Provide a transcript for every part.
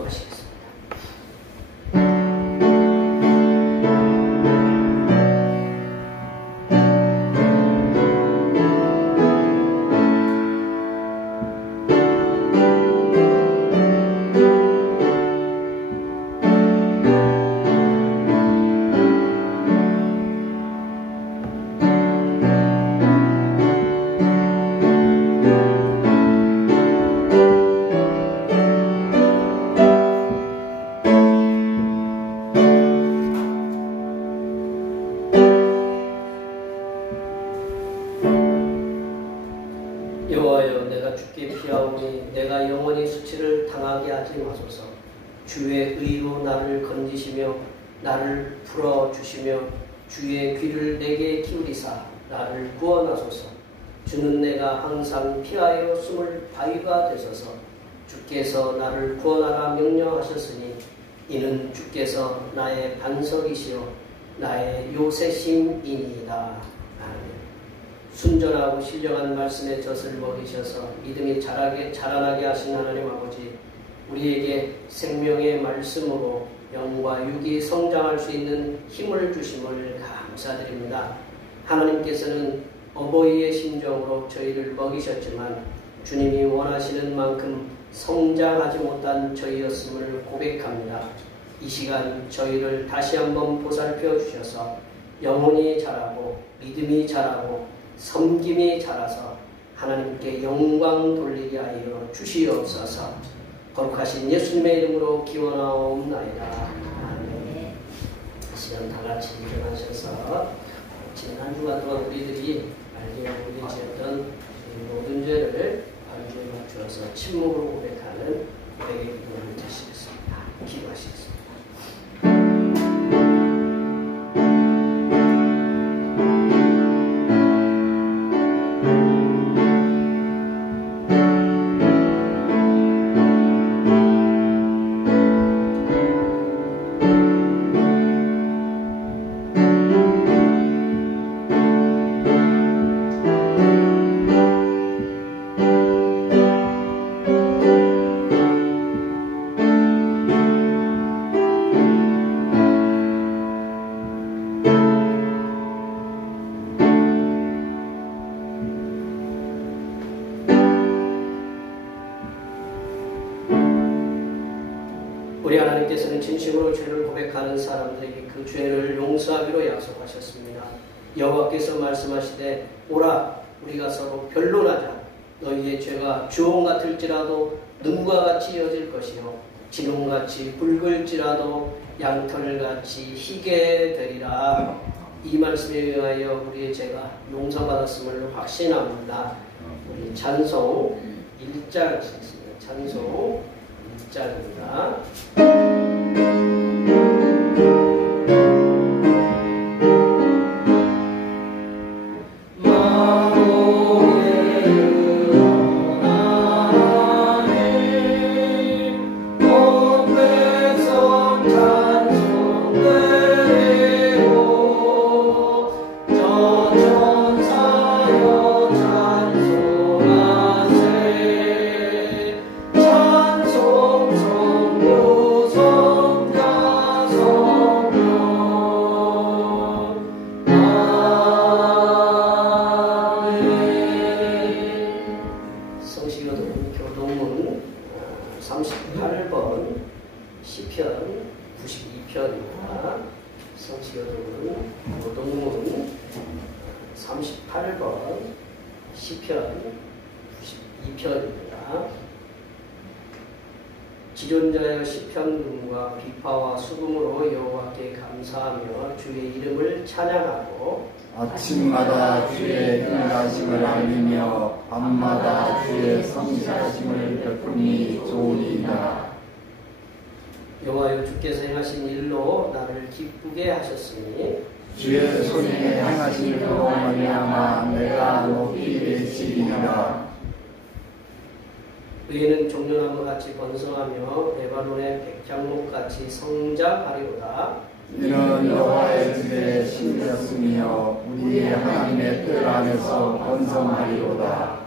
기도하시겠습니다. 여호와여, 내가 주께 피하오니 내가 영원히 수치를 당하게 하지 마소서. 주의 의로 나를 건지시며 나를 풀어주시며 주의 귀를 내게 기울이사 나를 구원하소서. 주는 내가 항상 피하여 숨을 바위가 되소서. 주께서 나를 구원하라 명령하셨으니 이는 주께서 나의 반석이시요 나의 요새심이니이다. 순전하고 신령한 말씀의 젖을 먹이셔서 믿음이 자라나게 하신 하나님 아버지, 우리에게 생명의 말씀으로 영과 육이 성장할 수 있는 힘을 주심을 감사드립니다. 하나님께서는 어버이의 심정으로 저희를 먹이셨지만 주님이 원하시는 만큼 성장하지 못한 저희였음을 고백합니다. 이 시간 저희를 다시 한번 보살펴 주셔서 영혼이 자라고 믿음이 자라고 섬김이 자라서 하나님께 영광 돌리게 하여 주시옵소서. 거룩하신 예수님의 이름으로 기원하옵나이다. 아멘. 시간 다 같이 일어나셔서 지난 한 주간 동안 우리들이 알게 지었던 모든 죄를 발주에 맞추어서 침묵으로 고백하는 고백의 기도를 드리겠습니다. 기도하시겠습니다. 우리 하나님께서는 진심으로 죄를 고백하는 사람들에게 그 죄를 용서하기로 약속하셨습니다. 여호와께서 말씀하시되 오라 우리가 서로 변론하자. 너희의 죄가 주홍 같을지라도 눈과 같이 이어질 것이요 진홍같이 붉을지라도 양털같이 희게 되리라. 이 말씀에 의하여 우리의 죄가 용서받았음을 확신합니다. 우리 찬송 1장 읽겠습니다. 찬송 1장입니다. 교동문 38번 시편 92편입니다. 성시교동문 교동문 38번 시편 92편입니다. 지존자여 시편금과 비파와 수금으로 여호와께 감사하며 주의 이름을 찬양하고 아침마다 주의 행하심을 알리며 밤마다 주의 성실하심을 베풀니 좋으리이다. 여호와여 주께서 행하신 일로 나를 기쁘게 하셨으니 주의 손에 행하신 일로 말미암아 내가 높이 외치리이다. 의인은 종려나무같이 번성하며 레바논의 백향목같이 성장하리로다. 이는 여호와의 집에 심렸으며 우리의 하나님의 뜰 안에서 번성하리로다.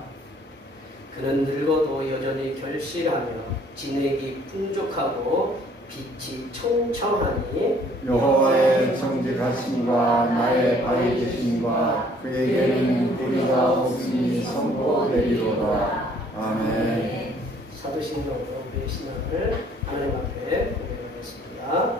그는 늙어도 여전히 결실하며 진액이 풍족하고 빛이 청청하니 여호와의 정직하심과 나의 바위 되심과 그에게는 불의가 없으니 선포되리로다. 아멘. 사도신경으로 우리의 신앙을 하나님 앞에 고백하겠습니다.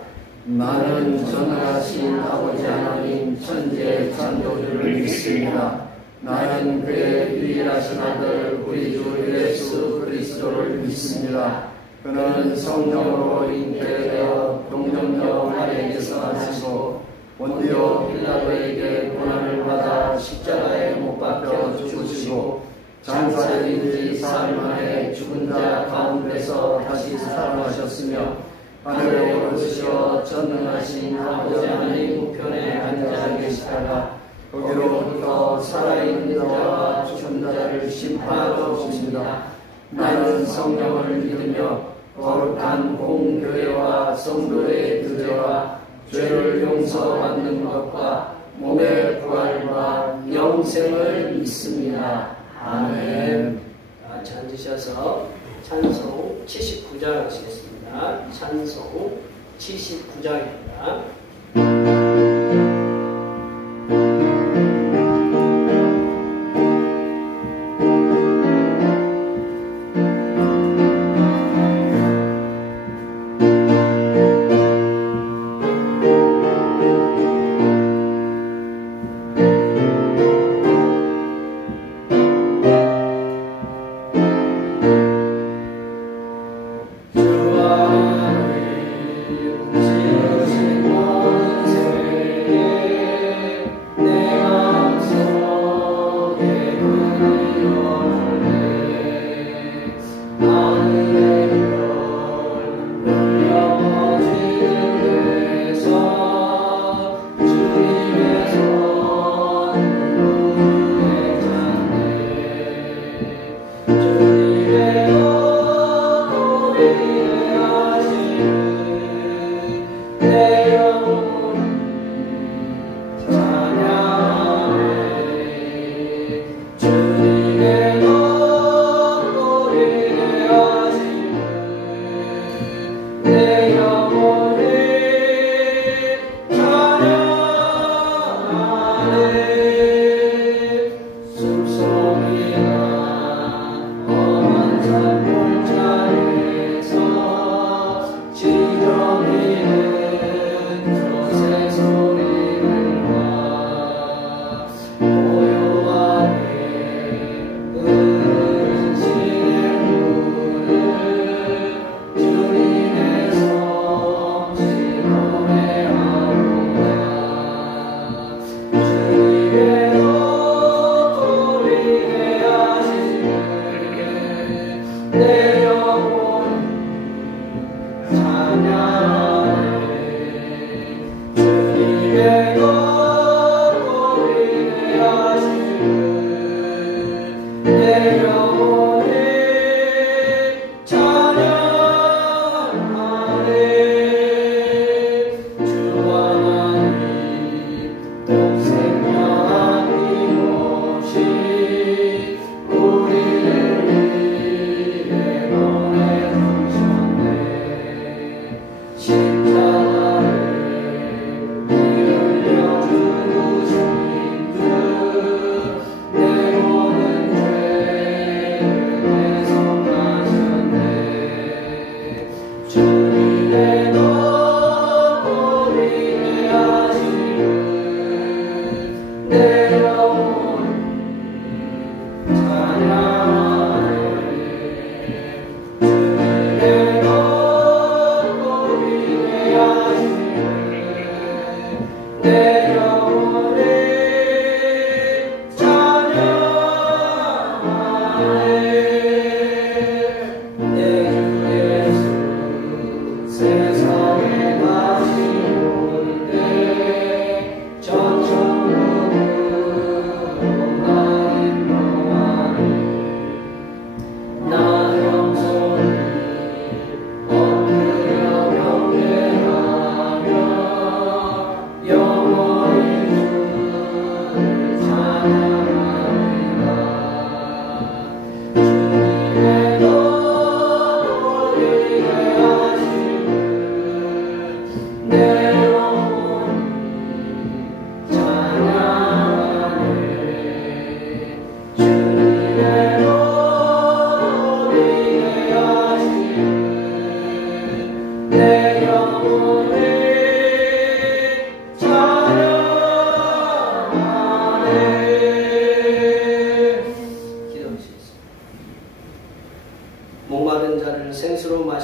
나는 전능하신 아버지 하나님 천지의 창조주를 믿습니다. 나는 그의 유일하신 아들 우리 주 예수 그리스도를 믿습니다. 그는 성령으로 잉태되어 동정녀 마리아에게서 나시고 본디오 빌라도에게 고난을 받아 십자가에 못 박혀 죽으시고 장사된 지 사흘 만에 죽은 자 가운데서 다시 살아나셨으며 하늘에 오르시어 전능하신 아버지 하나님 우편에 앉아 계시다가 거기로부터 살아있는 자와 죽은 자를 심판하러 오십니다. 나는 성령을 믿으며 거룩한 공교회와 성도의 교제와 죄를 용서받는 것과 몸의 부활과 영생을 믿습니다. 아멘. 자, 앉으셔서 찬송 79장 하시겠습니다. 찬송 79장입니다. 주님의 손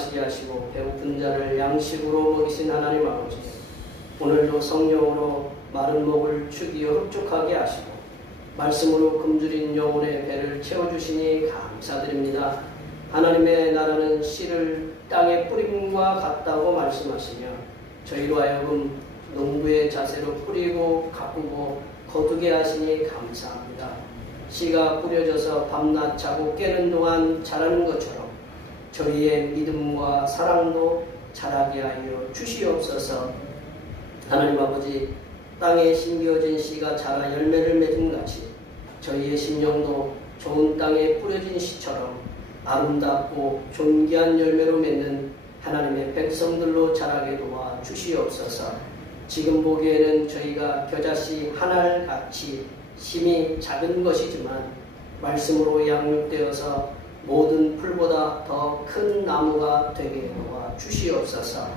마시게 하시고 배고픈 자를 양식으로 먹이신 하나님 아버지, 오늘도 성령으로 마른 목을 축이어 흡족하게 하시고 말씀으로 굶주린 영혼의 배를 채워주시니 감사드립니다. 하나님의 나라는 씨를 땅에 뿌림과 같다고 말씀하시며 저희로 하여금 농부의 자세로 뿌리고 가꾸고 거두게 하시니 감사합니다. 씨가 뿌려져서 밤낮 자고 깨는 동안 자라는 것처럼 저희의 믿음과 사랑도 자라게 하여 주시옵소서. 하나님 아버지, 땅에 심겨진 씨가 자라 열매를 맺은 같이 저희의 심령도 좋은 땅에 뿌려진 씨처럼 아름답고 존귀한 열매로 맺는 하나님의 백성들로 자라게 도와 주시옵소서. 지금 보기에는 저희가 겨자씨 한 알같이 심이 작은 것이지만 말씀으로 양육되어서 모든 풀보다 더 큰 나무가 되게 도와 주시옵소서.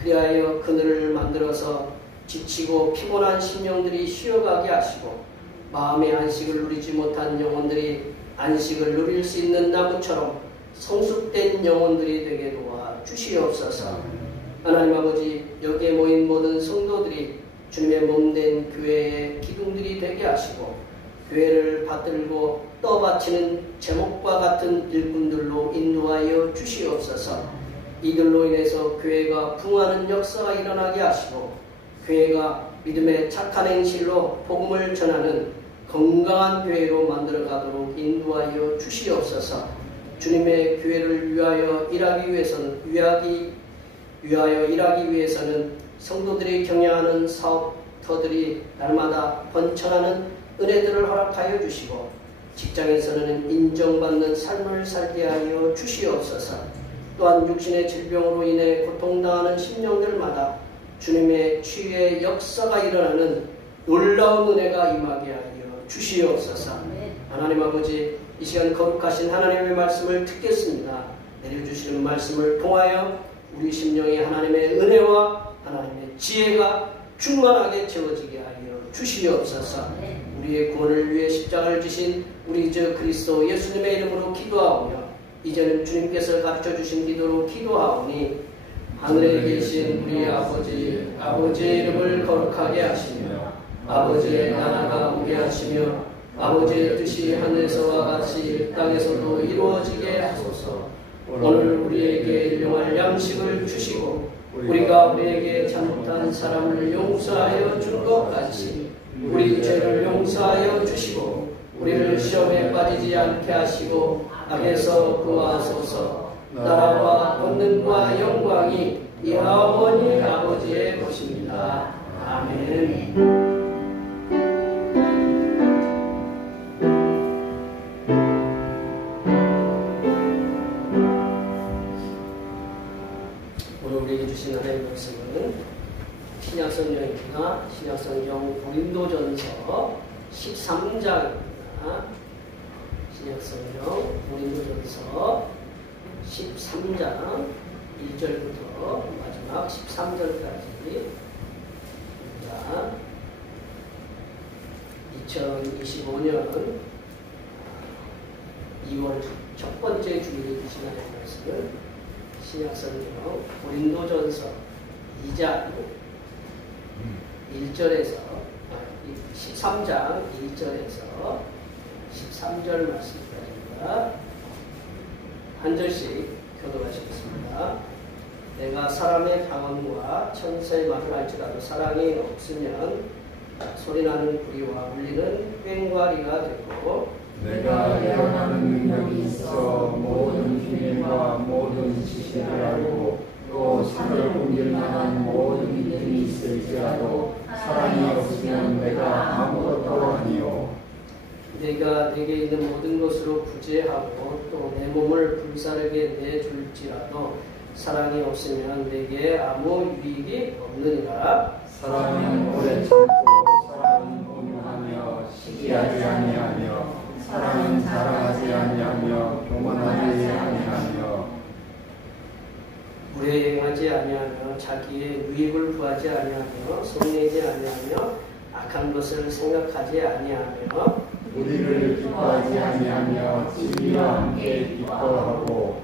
그리하여 그늘을 만들어서 지치고 피곤한 심령들이 쉬어가게 하시고 마음의 안식을 누리지 못한 영혼들이 안식을 누릴 수 있는 나무처럼 성숙된 영혼들이 되게 도와 주시옵소서. 하나님 아버지, 여기에 모인 모든 성도들이 주님의 몸된 교회의 기둥들이 되게 하시고 교회를 받들고 떠받치는 제목과 같은 일꾼들로 인도하여 주시옵소서. 이들로 인해서 교회가 부흥하는 역사가 일어나게 하시고 교회가 믿음의 착한 행실로 복음을 전하는 건강한 교회로 만들어가도록 인도하여 주시옵소서. 주님의 교회를 위하여 일하기 위해서는 성도들이 경영하는 사업터들이 날마다 번창하는 은혜들을 허락하여 주시고 직장에서는 인정받는 삶을 살게 하여 주시옵소서. 또한 육신의 질병으로 인해 고통당하는 심령들마다 주님의 치유의 역사가 일어나는 놀라운 은혜가 임하게 하여 주시옵소서. 하나님 아버지, 이 시간 거룩하신 하나님의 말씀을 듣겠습니다. 내려주시는 말씀을 통하여 우리 심령이 하나님의 은혜와 하나님의 지혜가 충만하게 채워지게 하여 주시옵소서. 우리의 구원을 위해 십자가를 지신 우리 주 그리스도 예수님의 이름으로 기도하오며 이제는 주님께서 가르쳐주신 기도로 기도하오니 하늘에 계신 우리 아버지의 이름을 거룩하게 하시며 아버지의 나라가 오게 하시며 아버지의 뜻이 하늘에서와 같이 땅에서도 이루어지게 하소서. 오늘 우리에게 일용할 양식을 주시고 우리가 우리에게 잘못한 사람을 용서하여 준 것 같이 우리 죄를 용서하여 주시고 우리를 시험에 빠지지 않게 하시고 악에서 구하소서. 나라와 권능과 영광이 이하오니 아버지의 것입니다. 아멘. 하나님의 말씀은 신약성경입니다. 신약성경 고린도전서 13장입니다. 신약성경 고린도전서 13장 1절부터 마지막 13절까지입니다. 2025년 2월 첫 번째 주일에 주신 하나님의 말씀을 신약성경 고린도전서 2장 1절에서 13장 1절에서 13절 말씀까지입니다. 한 절씩 교독하시겠습니다. 내가 사람의 방언과 천사의 말을 할지라도 사랑이 없으면 소리나는 구리와 울리는 꽹과리가 되고 내가 예언하는 능력이 있어 모든 비밀과 모든 지식을 알고 또 산을 옮길 만한 모든 믿음이 있을지라도 사랑이 없으면 내가 아무것도 아니요. 내가 내게 있는 모든 것으로 구제하고 또 내 몸을 불사르게 내줄지라도 사랑이 없으면 내게 아무 유익이 없느니라. 사랑은 오래 참고 사랑은 온유하며 시기하지 아니하며 사랑은 자랑하지 아니하며 교만하지 아니하며 불행하지 아니하며 자기의 유익을 구하지 아니하며 손내지 아니하며 악한 것을 생각하지 아니하며 우리를 기뻐하지 아니하며 진리와 함께 기뻐하고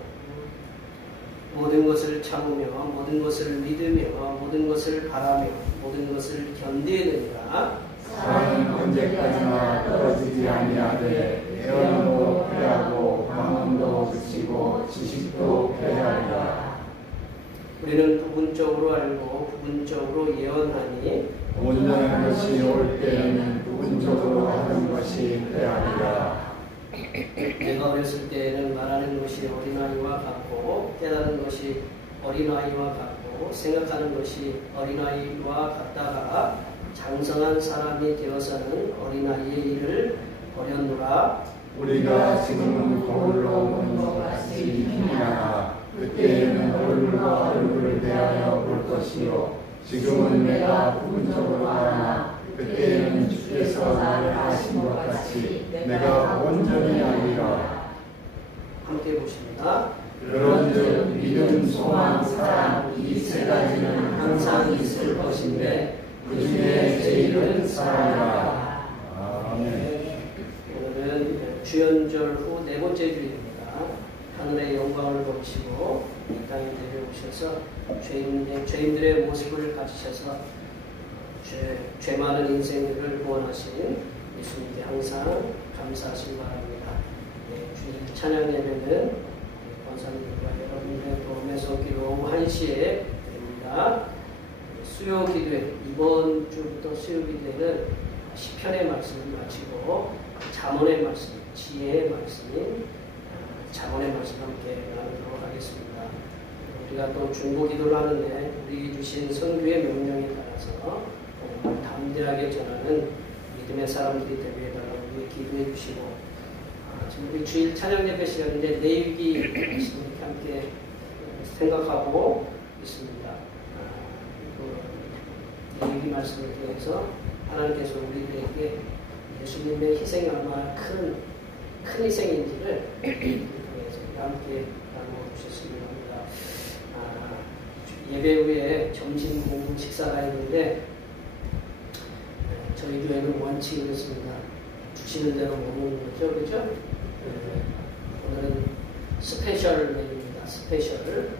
모든 것을 참으며 모든 것을 믿으며 모든 것을 바라며 모든 것을 견디느니라. 사랑은 언제까지나 떨어지지 아니하되 애언도 패하고 방언도 그치고 지식도 패하리라. 우리는 부분적으로 알고 부분적으로 예언하니 온전한 것이 올 때에는 부분적으로 하는 것이 패하리라. 내가 어렸을 때에는 말하는 것이 어린아이와 같고 깨닫는 것이 어린아이와 같고 생각하는 것이 어린아이와 같다가 장성한 사람이 되어서는 어린아이의 일을 버렸노라. 우리가 지금은 거울로 보는 것 같이 희미하나 그때에는 얼굴과 얼굴을 대하여 볼 것이요 지금은 내가 부분적으로 하나 그때에는 주께서 나를 아신 것 같이 내가 온전히 알리라. 함께 보십니다. 그런즉 믿음, 소망, 사랑 이 세 가지는 항상 있을 것인데 그 중에 제일은 사랑이라. 아멘. 오늘은 주연절 후 네 번째 주일입니다. 하늘의 영광을 보시고 이 땅에 내려오셔서 죄인들의 모습을 가지셔서 죄 많은 인생들을 구원하신 예수님께 항상 감사하시기 바랍니다. 주일 찬양 예배는 권사님과 여러분들의 도움에 손길 오후 1시에 드립니다. 수요 기도회, 이번 주부터 수요 기도회는 시편의 말씀을 마치고 잠언의 말씀, 지혜의 말씀인 잠언의 말씀 함께 나누도록 하겠습니다. 우리가 또 중보 기도를 하는데 우리 주신 성규의 명령에 따라서 담대하게 전하는 믿음의 사람들이 되게 해달라고 우리 기도해 주시고 지금 우리 주일 찬양 예배 시간인데 내일기 말씀 이렇게 함께 생각하고 있습니다. 내일기 말씀을 통해서 하나님께서 우리들에게 예수님의 희생이 얼마나 큰 희생인지를 함께 나눠주셨으면 합니다. 예배 후에 점심 공부 식사가 있는데 저희 교회는 원칙이 그렇습니다. 주시는 대로 먹는 거죠, 그렇죠? 오늘은 스페셜 메뉴입니다. 스페셜.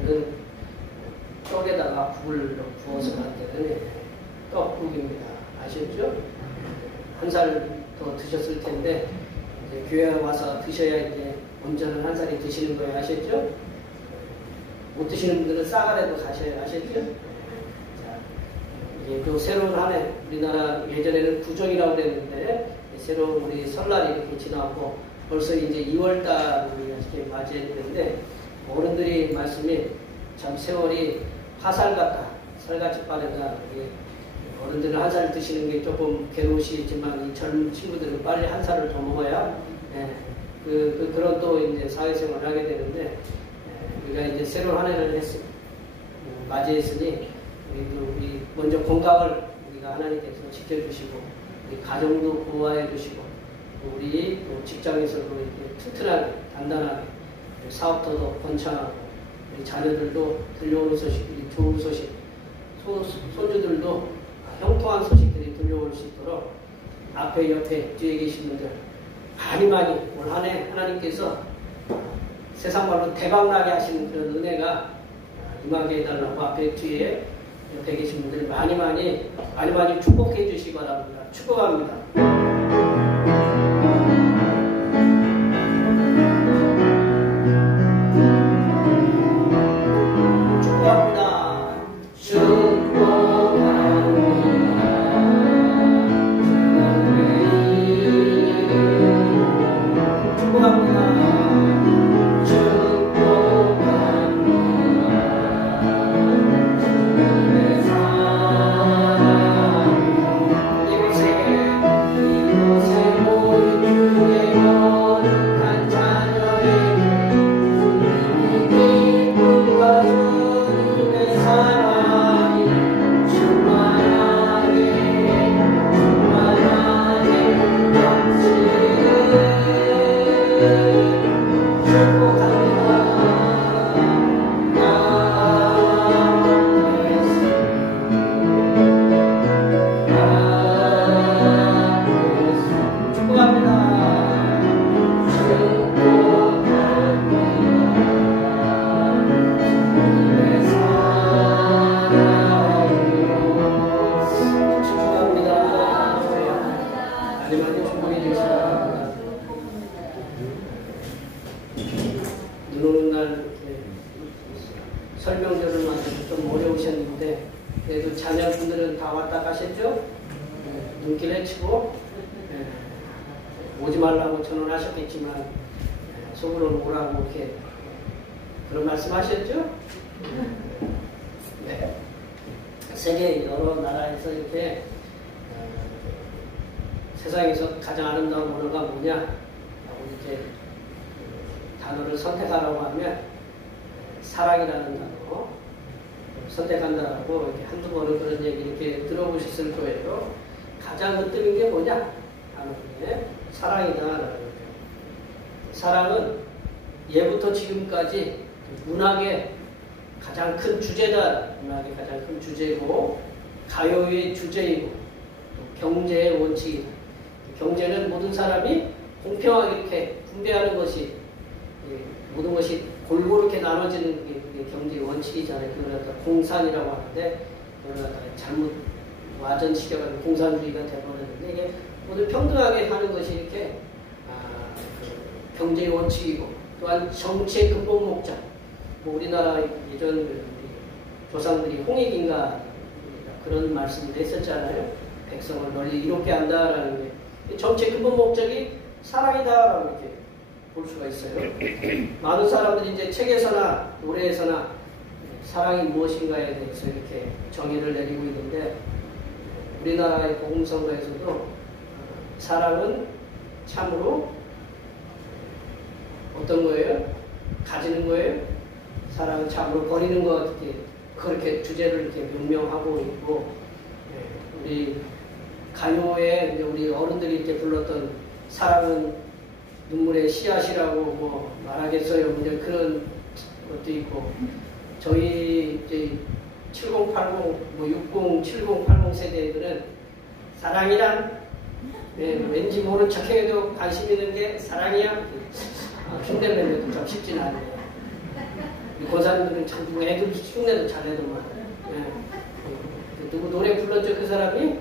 오늘은 떡에다가 국을 부어서 만드는 떡국입니다. 아시죠? 한 살 더 드셨을 텐데 이제 교회 와서 드셔야 이제 온전한 한 살이 드시는 거예요. 아셨죠? 못 드시는 분들은 싸가래도 가셔야 아셨죠? 자, 이제 또 새로운 한 해 우리나라 예전에는 구정이라고 그랬는데 새로운 우리 설날이 이렇게 지나고 벌써 이제 2월달 우리가 이렇게 맞이했는데 어른들이 말씀이 참 세월이 화살 같다, 살같이 빠르다. 어른들은 한 살 드시는 게 조금 괴로우시지만 이 젊은 친구들은 빨리 한 살을 더 먹어야 그런 또 이제 사회생활을 하게 되는데 우리가 이제 새로운 한 해를 맞이했으니 우리 먼저 건강을 우리가 하나님께서 지켜주시고 우리 가정도 보호해 주시고 우리 또 직장에서도 이렇게 튼튼하게 단단하게 사업도 더 번창하고 우리 자녀들도 들려오는 소식들이 좋은 소식 손주들도 형통한 소식들이 들려올 수 있도록 앞에 옆에 뒤에 계신 분들 많이 올 한 해 하나님께서 세상 말로 대박나게 하시는 그런 은혜가 임하게 해달라고 앞에 뒤에 옆에 계신 분들 많이 축복해 주시기 바랍니다. 축복합니다. 이곳에 설명절을 맞아서 좀 어려우셨는데 그래도 자녀분들은 다 왔다 가셨죠? 눈길 헤치고 오지 말라고 전언하셨겠지만 속으로는 오라고 이렇게 그런 말씀하셨죠? 네. 세계 여러 나라에서 이렇게 세상에서 가장 아름다운 언어가 뭐냐라고 이렇게 단어를 선택하라고 하면 사랑이라는 단어 선택한다라고 이렇게 한두 번은 그런 얘기 이렇게 들어보셨을 거예요. 가장 으뜸인 게 뭐냐? 단어에 사랑이다라는 거죠. 사랑은 예부터 지금까지 문학의 가장 큰 주제다. 문학의 가장 큰 주제고 가요의 주제이고 또 경제의 원칙이다. 경제는 모든 사람이 공평하게 이렇게 분배하는 것이 모든 것이 골고루 이렇게 나눠지는 게 경제의 원칙이잖아요. 그걸 갖다 공산이라고 하는데 그걸 갖다가 잘못 와전시켜가지고 공산주의가 되어버렸는데 이게 모두 평등하게 하는 것이 이렇게 그 경제의 원칙이고 또한 정치의 근본 목적. 뭐 우리나라 예전 조상들이 홍익인가 그런 말씀을 했었잖아요. 백성을 널리 이롭게 한다라는 게 정치의 근본 목적이 사랑이다라고 이렇게 볼 수가 있어요. 많은 사람들이 이제 책에서나 노래에서나 사랑이 무엇인가에 대해서 이렇게 정의를 내리고 있는데 우리나라의 복음성가에서도 사랑은 참으로 어떤 거예요? 가지는 거예요? 사랑은 참으로 버리는 것 같게 그렇게 주제를 이렇게 명명하고 있고 우리 가요에 우리 어른들이 이렇게 불렀던 사랑은 눈물의 씨앗이라고 뭐 말하겠어요. 이제 그런 것도 있고 저희 이제 7080, 뭐 60, 70, 80 세대들은 사랑이란 왠지 모른 척해도 관심 있는 게 사랑이야. 흉내내도 좀 쉽진 않네요. 고사님들은 참 누구 애들 흉내도 잘내더만. 누구 노래 불렀죠 그 사람이?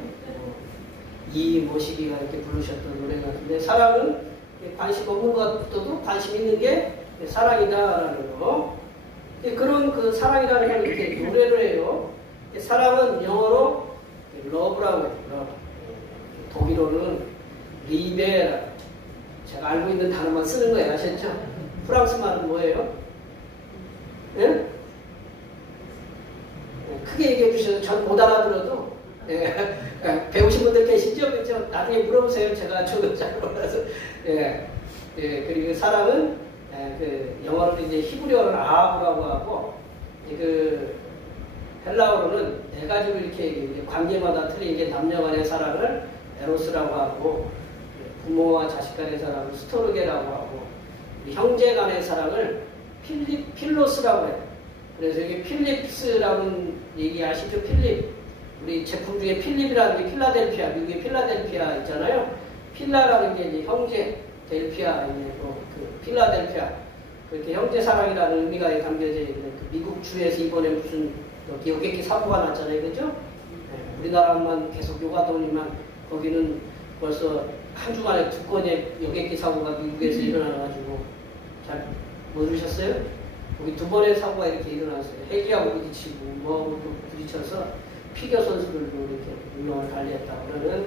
이모시기가 이렇게 부르셨던 노래 같은데 사랑은 관심 없는 것보다도 관심 있는 게 사랑이다라는 거. 그런 그 사랑이라는 걸 이렇게 노래를 해요. 사랑은 영어로 러브라고 해요. 러브. 독일어는 리베라. 제가 알고 있는 단어만 쓰는 거예요. 아셨죠? 프랑스 말은 뭐예요? 예? 크게 얘기해 주셔서 전 못 알아들어도 배우신 분들 계시죠? 그렇죠? 나중에 물어보세요. 제가 저도 잘 몰라서. 그리고 사랑은 그 영어로 이제 히브리어는 아하브라고 하고 그 헬라어로는 네 가지로 이렇게 관계마다 틀리게 남녀간의 사랑을 에로스라고 하고 부모와 자식 간의 사랑을 스토르게라고 하고 형제 간의 사랑을 필로스라고 해요. 그래서 이게 필립스라는 얘기 아시죠? 필립. 우리 제품 중에 필립이라는 게 필라델피아, 미국의 필라델피아 있잖아요. 필라라는 게 이제 형제, 델피아, 그 필라델피아. 그렇게 형제 사랑이라는 의미가 담겨져 있는 그 미국 주에서 이번에 무슨 여객기 사고가 났잖아요. 그죠? 우리나라만 계속 요가더니만 거기는 벌써 한 주간에 2건의 여객기 사고가 미국에서 일어나가지고 잘 모르셨어요? 거기 2번의 사고가 이렇게 일어났어요. 헬기하고 부딪히고 뭐하고 부딪혀서 피겨 선수들도 이렇게 운명을 달리했다고 그러는.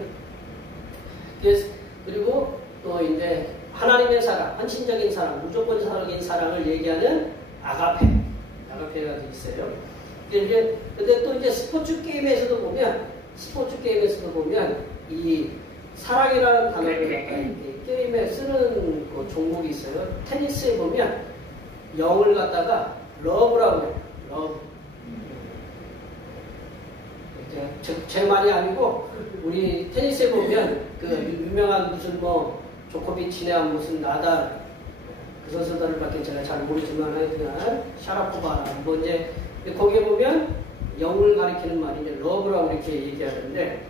그리고 또 이제 하나님의 사랑, 헌신적인 사랑, 무조건적인 사랑을 얘기하는 아가페가 있어요. 근데 또 이제 스포츠 게임에서도 보면 이 사랑이라는 단어를 갖다 게임에 쓰는 그 종목이 있어요. 테니스에 보면 영을 갖다가 러브라고 해요. 러브. 제 말이 아니고 우리 테니스에 보면 그 유명한 무슨 뭐 조코비치나 무슨 나달 그 선수들밖에 제가 잘 모르지만 하여튼 샤라포바 뭐 이제 거기에 보면 영을 가리키는 말이 이제 러브라고 이렇게 얘기하는데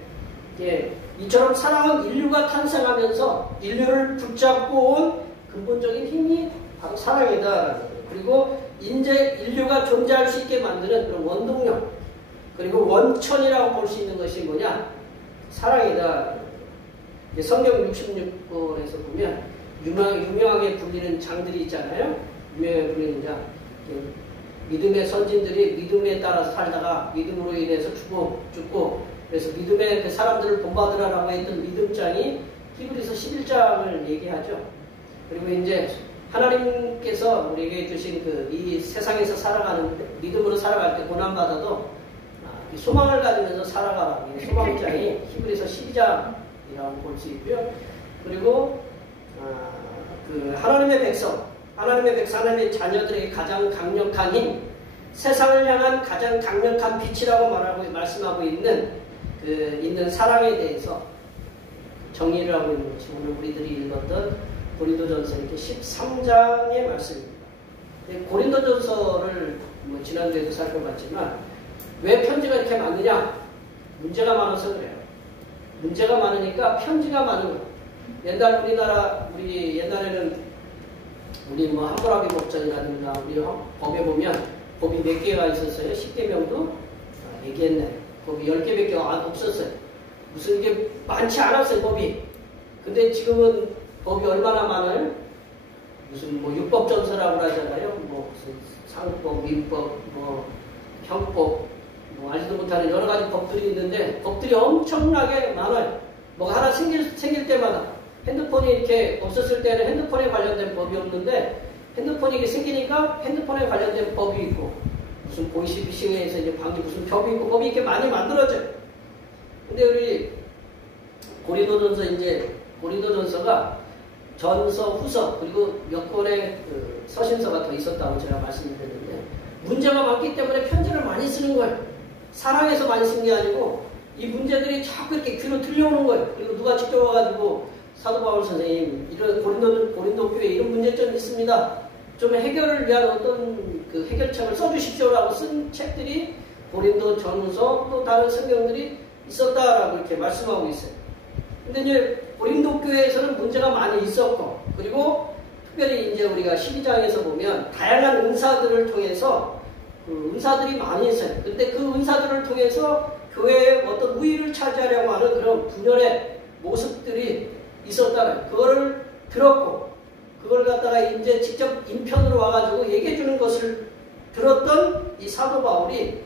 이처럼 사랑은 인류가 탄생하면서 인류를 붙잡고 온 근본적인 힘이 바로 사랑이다. 그리고 이제 인류가 존재할 수 있게 만드는 그런 원동력 그리고 원천이라고 볼 수 있는 것이 뭐냐? 사랑이다. 성경 66권에서 보면 유명하게 불리는 장들이 있잖아요. 유명하게 불리는 장. 믿음의 선진들이 믿음에 따라서 살다가 믿음으로 인해서 죽고 그래서 믿음의 그 사람들을 본받으라라고 했던 믿음장이 히브리서 11장을 얘기하죠. 그리고 이제 하나님께서 우리에게 주신 이 세상에서 살아가는 믿음으로 살아갈 때 고난받아도 소망을 가지면서 살아가라. 소망장이 히브리서 12장이라고 볼 수 있고요. 그리고 하나님의 백성, 하나님의 자녀들에게 가장 강력한 힘, 세상을 향한 가장 강력한 빛이라고 말씀하고 있는 사랑에 대해서 정의를 하고 있는 것이 오늘 우리들이 읽었던 고린도전서 13장의 말씀입니다. 고린도전서를 지난주에도 살펴봤지만 왜 편지가 이렇게 많느냐? 문제가 많아서 그래요. 문제가 많으니까 편지가 많은 거예요. 우리 옛날에는 함무라비 법전이라든가 우리 법에 보면 법이 몇 개가 있었어요. 10계명도 얘기했네. 법이 10개밖에 없었어요. 무슨 이게 많지 않았어요, 법이. 근데 지금은 법이 얼마나 많아요? 무슨 율법전서라고 하잖아요. 무슨 상법, 민법, 형법, 알지도 못하는 여러 가지 법들이 있는데 법들이 엄청나게 많아요. 하나 생길 때마다 핸드폰이 이렇게 없었을 때는 핸드폰에 관련된 법이 없는데 핸드폰이 이렇게 생기니까 핸드폰에 관련된 법이 있고 무슨 보이스피싱에서 이제 방지 무슨 법이 있고 법이 이렇게 많이 만들어져요. 근데 우리 고린도전서가 전서, 후서 그리고 몇 권의 서신서가 더 있었다고 제가 말씀드렸는데 문제가 많기 때문에 편지를 많이 쓰는 거예요. 사랑해서 많이 쓴 게 아니고 이 문제들이 자꾸 이렇게 귀로 들려오는 거예요. 그리고 누가 직접 와가지고 사도 바울 선생님 이런 고린도 교회에 이런 문제점이 있습니다. 좀 해결을 위한 어떤 해결책을 써주십시오라고 쓴 책들이 고린도 전서 또 다른 성경들이 있었다라고 이렇게 말씀하고 있어요. 근데 이제 고린도 교회에서는 문제가 많이 있었고 그리고 특별히 이제 우리가 12장에서 보면 다양한 은사들을 통해서 은사들이 많이 있어요. 근데 그 은사들을 통해서 교회의 어떤 우위를 차지하려고 하는 그런 분열의 모습들이 있었다는 그거를 들었고 그걸 갖다가 이제 직접 인편으로 와가지고 얘기해주는 것을 들었던 이 사도 바울이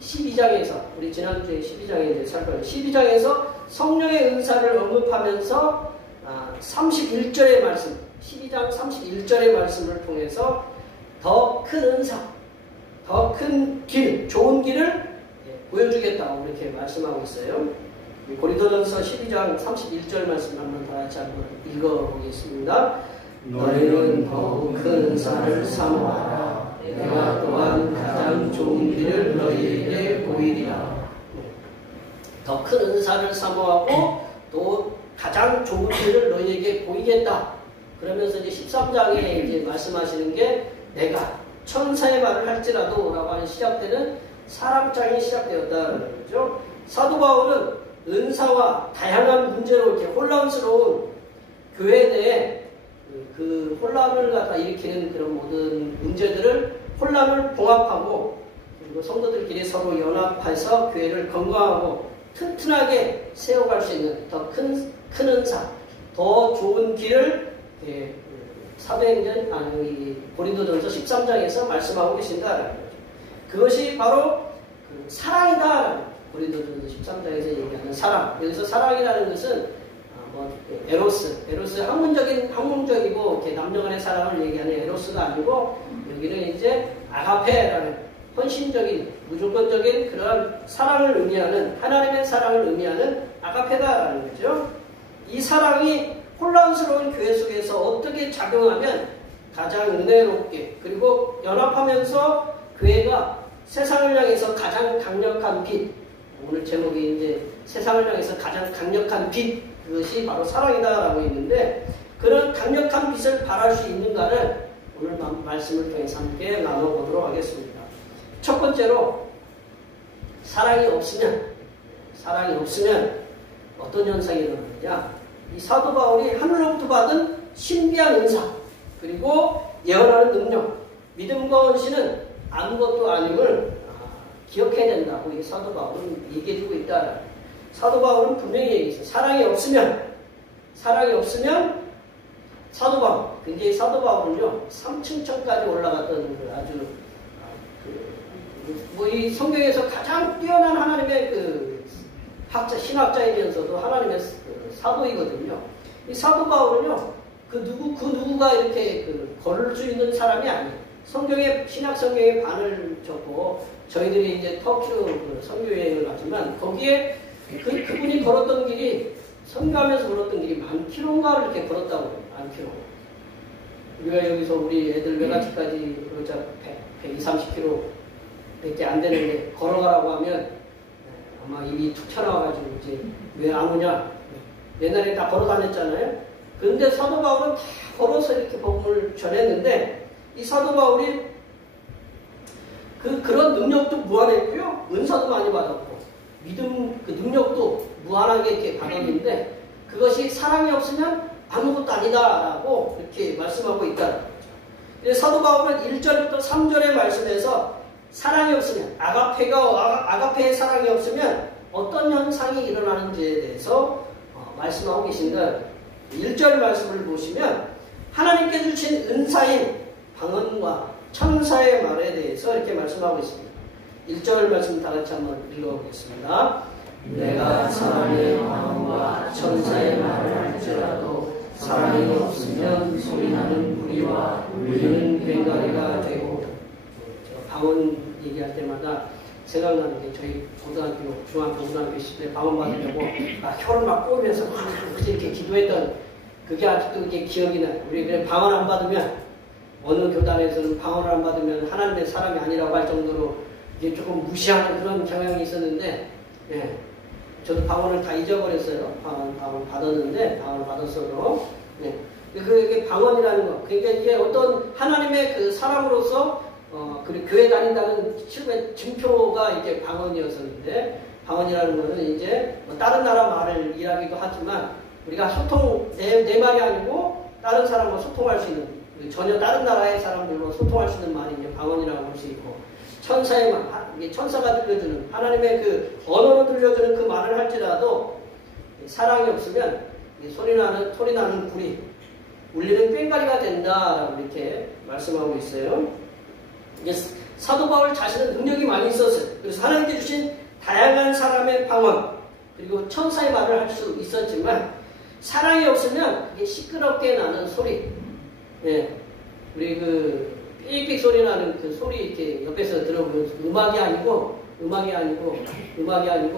12장에서 우리 지난주에 12장에 이제 살펴본 12장에서 성령의 은사를 언급하면서 31절의 말씀 12장 31절의 말씀을 통해서 더 큰 은사 더 큰 길, 좋은 길을 보여주겠다고 이렇게 말씀하고 있어요. 고린도전서 12장 31절 말씀 한번 다 같이 한번 읽어보겠습니다. 너희는 더욱 큰 은사를 사모하라. 내가 또한 가장 좋은 길을 너희에게 보이리라. 더 큰 은사를 사모하고 또 가장 좋은 길을 너희에게 보이겠다. 그러면서 이제 13장에 이제 말씀하시는 게 내가 천사의 말을 할지라도 라고 하는 시작되는 사랑장이 시작되었다는 거죠. 사도 바울은 은사와 다양한 문제로 이렇게 혼란스러운 교회 내에 그 혼란을 갖다 일으키는 그런 모든 문제들을 혼란을 봉합하고 그리고 성도들끼리 서로 연합해서 교회를 건강하고 튼튼하게 세워갈 수 있는 더 큰 은사, 더 좋은 길을 사도행전 고린도전서 13장에서 말씀하고 계신다라는 거죠. 그것이 바로 사랑이다. 고린도전서 13장에서 얘기하는 사랑. 여기서 사랑이라는 것은 에로스 학문적이고 이렇게 남녀간의 사랑을 얘기하는 에로스가 아니고 여기는 이제 아가페라는 헌신적인 무조건적인 그런 사랑을 의미하는 하나님의 사랑을 의미하는 아가페다라는 거죠. 이 사랑이 혼란스러운 교회 속에서 어떻게 작용하면 가장 은혜롭게 그리고 연합하면서 교회가 세상을 향해서 가장 강력한 빛 오늘 제목이 이제 세상을 향해서 가장 강력한 빛 그것이 바로 사랑이다라고 있는데 그런 강력한 빛을 발할 수 있는가를 오늘 말씀을 통해서 함께 나눠보도록 하겠습니다. 첫 번째로 사랑이 없으면 어떤 현상이 일어나느냐 이 사도 바울이 하늘로부터 받은 신비한 은사 그리고 예언하는 능력 믿음과 헌신은 아무것도 아님을 기억해야 된다고 이 사도 바울은 얘기해주고 있다. 사도 바울은 분명히 얘기했어요. 사랑이 없으면 사도 바울 굉장히 사도 바울은요 3층천까지 올라갔던 아주 뭐 이 성경에서 가장 뛰어난 하나님의 그 신학자이면서도 하나님의 사도이거든요. 이 사도 바울은요, 그 누구가 이렇게 걸을 수 있는 사람이 아니에요. 신약 성경의 반을 적고, 저희들이 이제 터키로 선교 여행을 하지만, 거기에 그분이 걸었던 길이, 선교하면서 걸었던 길이 10,000km인가를 이렇게 걸었다고 해요. 10,000km. 우리가 여기서 우리 애들 외갓집까지 그러자 120, 30km 밖에 안 되는데, 걸어가라고 하면, 아마 입이 툭 튀어나와가지고, 이제, 왜 안 오냐? 옛날에 다 걸어 다녔잖아요. 그런데 사도 바울은 다 걸어서 이렇게 복음을 전했는데, 이 사도 바울이 그런 능력도 무한했고요. 은사도 많이 받았고, 믿음 그 능력도 무한하게 이렇게 받았는데, 그것이 사랑이 없으면 아무것도 아니다라고 이렇게 말씀하고 있다는 거죠. 사도 바울은 1절부터 3절의 말씀에서 사랑이 없으면, 아가페의 사랑이 없으면 어떤 현상이 일어나는지에 대해서 말씀하고 계신데, 1절 말씀을 보시면 하나님께 주신 은사인 방언과 천사의 말에 대해서 이렇게 말씀하고 있습니다. 1절 말씀 다 같이 한번 읽어보겠습니다. 내가 사람의 방언과 천사의 말을 할지라도 사랑이 없으면 소리나는 무리와 울리는 꽹과리가 되고. 방언 얘기할 때마다 생각나는 게, 저희 중학교, 고등학교 시절에 방언 받으려고 혀를 막 꼬으면서 이렇게 기도했던 그게 아직도 이게 기억이 나요. 우리 그냥 방언 안 받으면, 어느 교단에서는 방언을 안 받으면 하나님의 사람이 아니라고 할 정도로 이게 조금 무시하는 그런 경향이 있었는데, 예. 저도 방언을 다 잊어버렸어요. 방언 받았는데, 방언을 받았어도. 예. 그게 방언이라는 거. 그러니까 이게 어떤 하나님의 그 사람으로서 그리고 교회 다닌다는 실제 증표가 이게 방언이었었는데, 방언이라는 것은 이제 뭐 다른 나라 말을 이야기도 하지만, 우리가 내 말이 아니고 다른 사람과 소통할 수 있는, 전혀 다른 나라의 사람들과 소통할 수 있는 말이 이제 방언이라고 볼 수 있고, 천사의 말, 천사가 들려주는, 하나님의 그 언어로 들려주는 그 말을 할지라도 사랑이 없으면 소리 나는 구리, 울리는 꽹과리가 된다라고 이렇게 말씀하고 있어요. 사도 바울 자신은 능력이 많이 있었어요. 그래서 하나님께 주신 다양한 사람의 방언, 그리고 천사의 말을 할 수 있었지만, 사랑이 없으면 이게 시끄럽게 나는 소리, 예, 우리 삑삑 소리 나는 그 소리 이렇게 옆에서 들어보면 음악이 아니고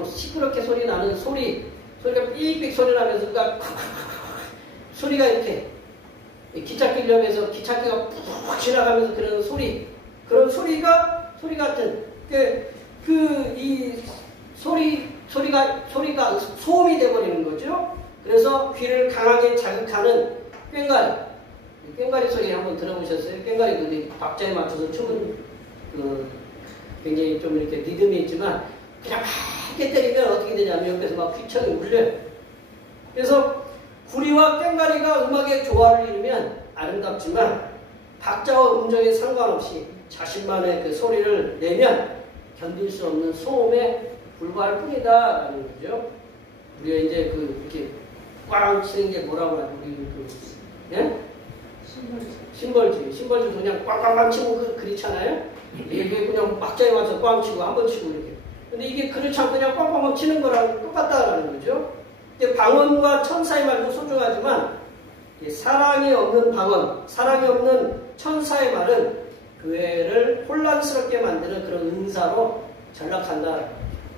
시끄럽게 소리 나는 소리가 삑삑 소리 나면서 소리가 이렇게 기차 끼려면서 기차기가 푹 지나가면서 그런 소리, 그런 소리 같은 이 소리가 소음이 돼버리는 거죠. 그래서 귀를 강하게 자극하는 꽹과리 소리 한번 들어보셨어요? 꽹과리 박자에 맞춰서 춤은 굉장히 좀 이렇게 리듬이 있지만, 그냥 크게 때리면 어떻게 되냐면 옆에서 막 귀청이 울려요. 그래서 구리와 꽹과리가 음악의 조화를 이루면 아름답지만, 박자와 음정에 상관없이 자신만의 그 소리를 내면 견딜 수 없는 소음에 불과할 뿐이다라는 거죠. 우리가 이제 이렇게 꽝 치는 게 뭐라고 하죠? 예? 심벌지 그냥 꽝꽝꽝 치고 그렇잖아요. 이게 그냥 박자에 맞춰서 꽝 치고 한 번 치고 이렇게. 근데 이게 그렇지 않고 그냥 꽝꽝꽝 치는 거랑 똑같다라는 거죠. 방언과 천사의 말도 소중하지만, 사랑이 없는 방언, 사랑이 없는 천사의 말은 교회를 혼란스럽게 만드는 그런 은사로 전락한다.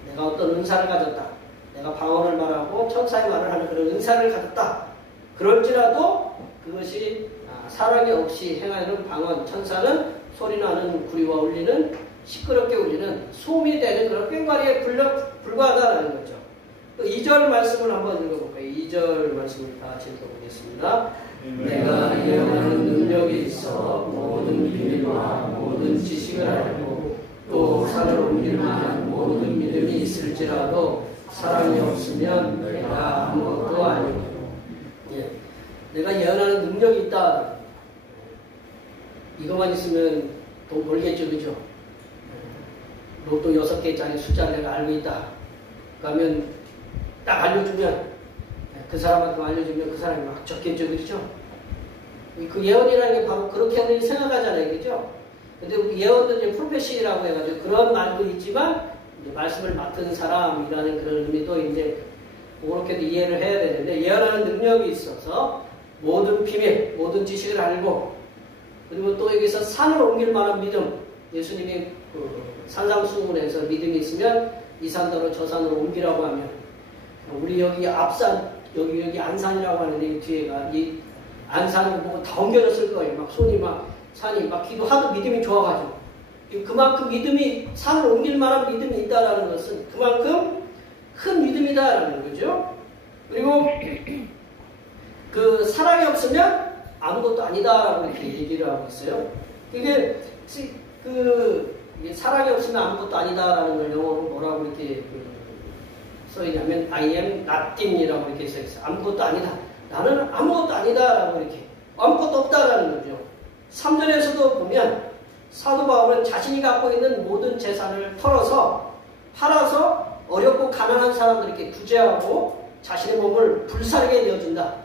내가 어떤 은사를 가졌다, 내가 방언을 말하고 천사의 말을 하는 그런 은사를 가졌다, 그럴지라도 그것이 사랑이 없이 행하는 방언, 천사는 소리나는 구리와 울리는, 시끄럽게 울리는 소음이 되는 그런 꽹과리에 불과하다는 거죠. 2절 말씀을 한번 읽어볼까요? 2절 말씀을 다 같이 읽어보겠습니다. 내가 예언하는 능력이 있어 모든 비밀과 모든 지식을 알고 또 산을 옮길 만한 모든 믿음이 있을지라도 사랑이 없으면 내가 아무것도 아니고. 내가 예언하는 능력이 있다. 이것만 있으면 돈 벌겠죠, 그죠? 로또 6개짜리 숫자를 내가 알고 있다. 그러면 딱 알려주면, 그 사람한테 알려주면 그 사람이 막 적겠죠, 그렇죠? 그 예언이라는 게 바로 그렇게 우리 생각하잖아요, 그죠? 근데 예언도 이제 프로페시라고 해가지고 그런 말도 있지만 이제 말씀을 맡은 사람이라는 그런 의미도 이제 그렇게도 이해를 해야 되는데, 예언하는 능력이 있어서 모든 비밀, 모든 지식을 알고, 그리고 또 여기서 산을 옮길 만한 믿음, 예수님이 그 산상수훈에서 믿음이 있으면 이 산더러 저 산으로 옮기라고 하면, 우리 여기 앞산, 여기 안산이라고 하는데 이 뒤에가 이 안산을 보고 다 옮겨졌을 거예요. 막 손이 막 산이 막 기도하도 믿음이 좋아가지고. 그만큼 믿음이, 산을 옮길 만한 믿음이 있다라는 것은 그만큼 큰 믿음이다라는 거죠. 그리고 그 사랑이 없으면 아무것도 아니다라고 이렇게 얘기를 하고 있어요. 이게 사랑이 없으면 아무것도 아니다라는 걸 영어로 뭐라고 이렇게 써있냐면 I am nothing이라고 이렇게 써있어요. 아무것도 아니다. 나는 아무것도 아니다라고 이렇게 아무것도 없다라는 거죠. 3절에서도 보면 사도 바울은 자신이 갖고 있는 모든 재산을 털어서 팔아서 어렵고 가난한 사람들에게 구제하고 자신의 몸을 불사르게 내어준다.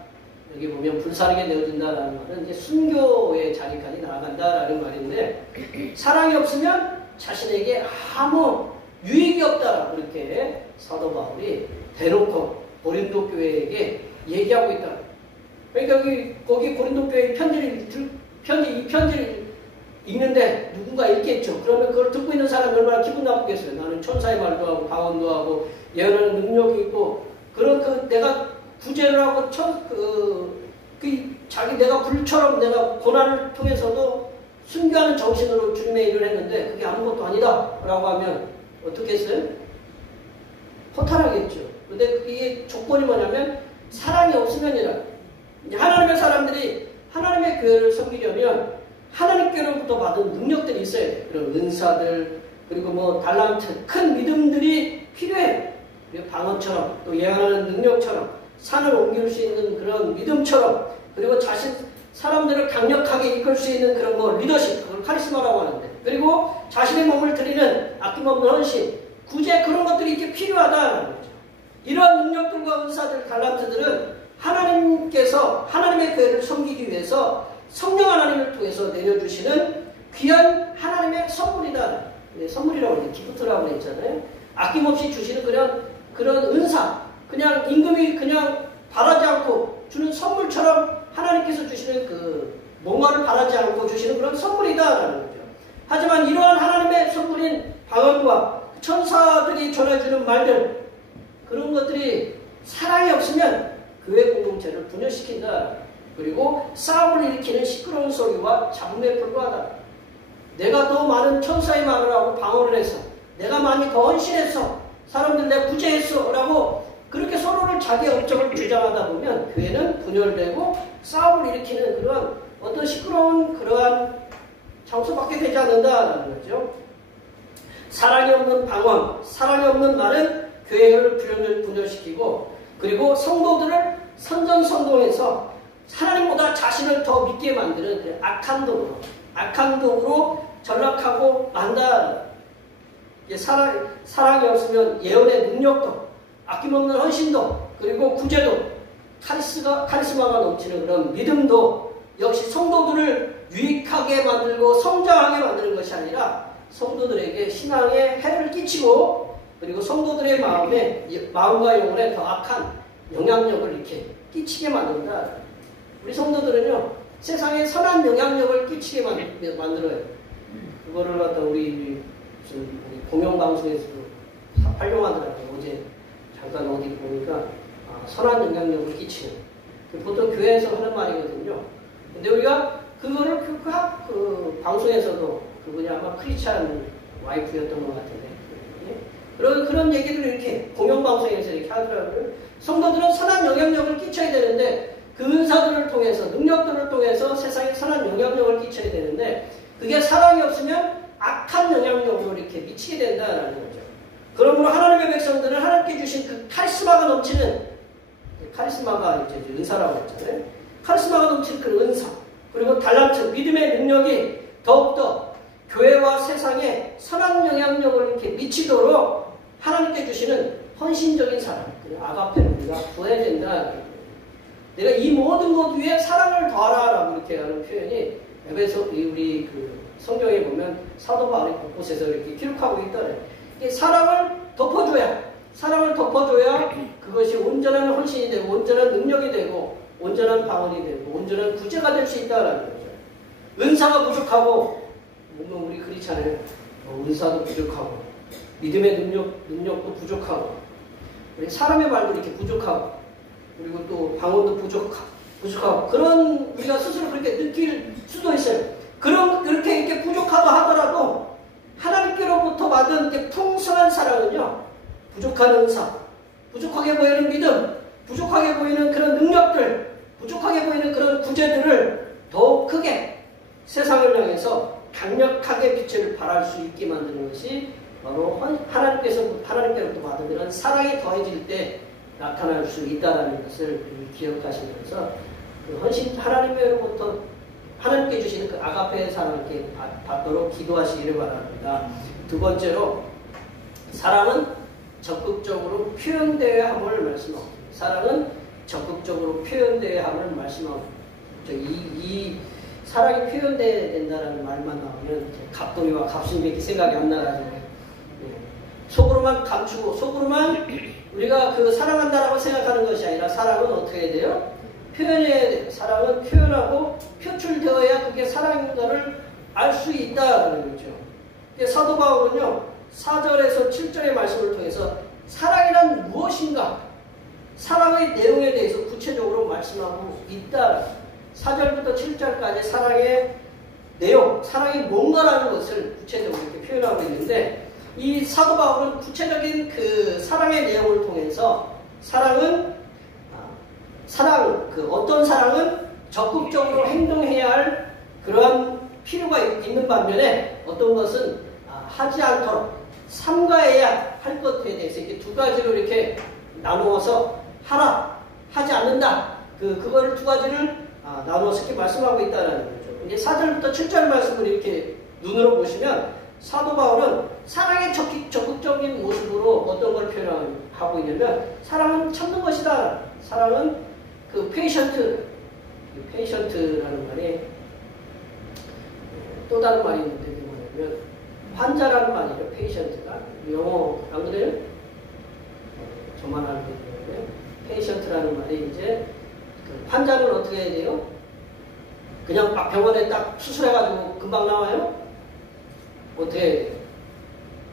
여기 보면 불사르게 내어준다라는 말은 이제 순교의 자리까지 나아간다라는 말인데, 사랑이 없으면 자신에게 아무 유익이 없다. 그렇게 사도 바울이 대놓고 고린도 교회에게 얘기하고 있다. 그러니까 거기 고린도 교회 이 편지를 읽는데 누군가 읽겠죠. 그러면 그걸 듣고 있는 사람이 얼마나 기분 나쁘겠어요. 나는 천사의 말도 하고 방언도 하고 예언하는 능력이 있고 그런 내가 구제를 하고 자기 내가 불처럼 내가 고난을 통해서도 순교하는 정신으로 주님의 일을 했는데 그게 아무것도 아니다 라고 하면 어떻게 했어요? 허탈하겠죠. 근데 이게 조건이 뭐냐면 사랑이 없으면이라. 하나님의 사람들이 하나님의 교회를 섬기려면 하나님께로부터 받은 능력들이 있어야 돼요. 그런 은사들, 그리고 뭐 달란트, 큰 믿음들이 필요해요. 방언처럼, 또 예언하는 능력처럼, 산을 옮길 수 있는 그런 믿음처럼, 그리고 사람들을 강력하게 이끌 수 있는 그런 뭐 리더십, 그걸 카리스마라고 하는데, 그리고 자신의 몸을 드리는 아낌없는 헌신, 구제, 그런 것들이 이렇게 필요하다는 거죠. 이러한 능력들과 은사들, 달란트들은 하나님께서 하나님의 교회를 섬기기 위해서 성령 하나님을 통해서 내려주시는 귀한 하나님의 선물이다. 선물이라고 하는데 기프트라고 했잖아요. 아낌없이 주시는 그런 은사, 그냥 임금이 그냥 바라지 않고 주는 선물처럼 하나님께서 주시는 뭔가를 바라지 않고 주시는 그런 선물이다라는 거죠. 하지만 이러한 하나님의 선물인 방언과 천사들이 전해주는 말들, 그런 것들이 사랑이 없으면 교회 공동체를 분열시킨다. 그리고 싸움을 일으키는 시끄러운 소리와 잡음에 불과하다. 내가 더 많은 천사의 말을 하고 방언을 해서, 내가 많이 더 헌신했어, 사람들 내가 구제했어 라고 그렇게 서로를 자기 업적을 주장하다 보면 교회는 분열되고 싸움을 일으키는 그런 어떤 시끄러운 그러한 장소밖에 되지 않는다라는 거죠. 사랑이 없는 방언, 사랑이 없는 말은 교회를 분열시키고, 그리고 성도들을 선전성동해서 하나님보다 자신을 더 믿게 만드는 그 악한 도구로 전락하고 만다. 사랑이 없으면 예언의 능력도, 아낌없는 헌신도, 그리고 구제도, 카리스마가 넘치는 그런 믿음도 역시 성도들을 유익하게 만들고 성장하게 만드는 것이 아니라 성도들에게 신앙에 해를 끼치고, 그리고 성도들의 마음과 영혼에 더 악한 영향력을 이렇게 끼치게 만든다. 우리 성도들은요, 세상에 선한 영향력을 끼치게 만들어요. 그거를 갖다 우리 공영방송에서도 활용하더라고요. 어제 잠깐 어디 보니까 선한 영향력을 끼치는. 보통 교회에서 하는 말이거든요. 근데 우리가 그거를 그 방송에서도 그분이 아마 크리스찬 와이프였던 것 같은데. 그런 얘기를 이렇게 공영방송에서 이렇게 하더라고요. 성도들은 선한 영향력을 끼쳐야 되는데, 그 은사들을 통해서, 능력들을 통해서 세상에 선한 영향력을 끼쳐야 되는데, 그게 사랑이 없으면 악한 영향력으로 이렇게 미치게 된다는 거죠. 그러므로 하나님의 백성들은 하나님께 주신 그 카리스마가 넘치는, 카리스마가 이제 은사라고 했잖아요. 카리스마가 넘치는 그 은사, 그리고 달란트, 믿음의 능력이 더욱더 교회와 세상에 선한 영향력을 이렇게 미치도록 하나님께 주시는 헌신적인 사랑, 아가페를 우리가 구해야 된다. 내가 이 모든 것 위에 사랑을 더하라라고 이렇게 하는 표현이 에베소 우리 성경에 보면 사도 바울이 곳곳에서 이렇게 기록하고 있더래. 사랑을 덮어줘야 그것이 온전한 헌신이 되고 온전한 능력이 되고 온전한 방언이 되고 온전한 구제가 될 수 있다라는 거죠. 은사가 부족하고 우리 그렇잖아요. 은사도 부족하고 믿음의 능력도 부족하고 우리 사람의 말도 이렇게 부족하고 그리고 또 방언도 부족하고 그런 우리가 스스로 그렇게 느낄 수도 있어요. 그렇게 이렇게 부족하다 하더라도 하나님께로부터 받은 이렇게 풍성한 사랑은요, 부족한 은사, 부족하게 보이는 믿음, 부족하게 보이는 그런 능력들, 부족하게 보이는 그런 구제들을 더욱 크게 세상을 향해서 강력하게 빛을 발할 수 있게 만드는 것이 바로 하나님께로부터 받은 그런 사랑이 더해질 때 나타날 수 있다는 것을 기억하시면서 그 하나님께로부터 하나님께 주시는 그 아가페의 사랑을 받도록 기도하시기를 바랍니다. 두 번째로 사랑은 적극적으로 표현되어야 함을 말씀하고 사랑은 적극적으로 표현되어야 함을 말씀하고 이 사랑이 표현되어야 된다는 말만 나오면 갑돌이와 갑순이밖에 생각이 안 나가지고 속으로만 감추고 속으로만 우리가 그 사랑한다라고 생각하는 것이 아니라 사랑은 어떻게 해야 돼요? 표현해야 돼요. 사랑은 표현하고 표출되어야 그게 사랑인 것을 알 수 있다는 거죠. 사도 바울은요 4절에서 7절의 말씀을 통해서 사랑이란 무엇인가 사랑의 내용에 대해서 구체적으로 말씀하고 있다. 4절부터 7절까지 사랑의 내용, 사랑이 뭔가라는 것을 구체적으로 이렇게 표현하고 있는데 이 사도 바울은 구체적인 그 사랑의 내용을 통해서 어떤 사랑은 적극적으로 행동해야 할 그러한 필요가 있는 반면에 어떤 것은 하지 않도록 삼가해야 할 것에 대해서 이렇게 두 가지로 이렇게 나누어서 하지 않는다. 그거를 두 가지를 나누어서 이렇게 말씀하고 있다는 거죠. 이제 4절부터 7절 말씀을 이렇게 눈으로 보시면 사도 바울은 사랑의 적극적인 모습으로 어떤 걸 표현하고 있냐면 사랑은 참는 것이다. 사랑은 그 페이션트라는 말이 또 다른 말이 있는데 뭐냐면 환자라는 말이에요. 페이션트가 영어 안 그래요? 저만 알고 있는데 페이션트라는 말이 이제 그 환자는 어떻게 해야 돼요? 그냥 막 병원에 딱 수술해가지고 금방 나와요? 어떻게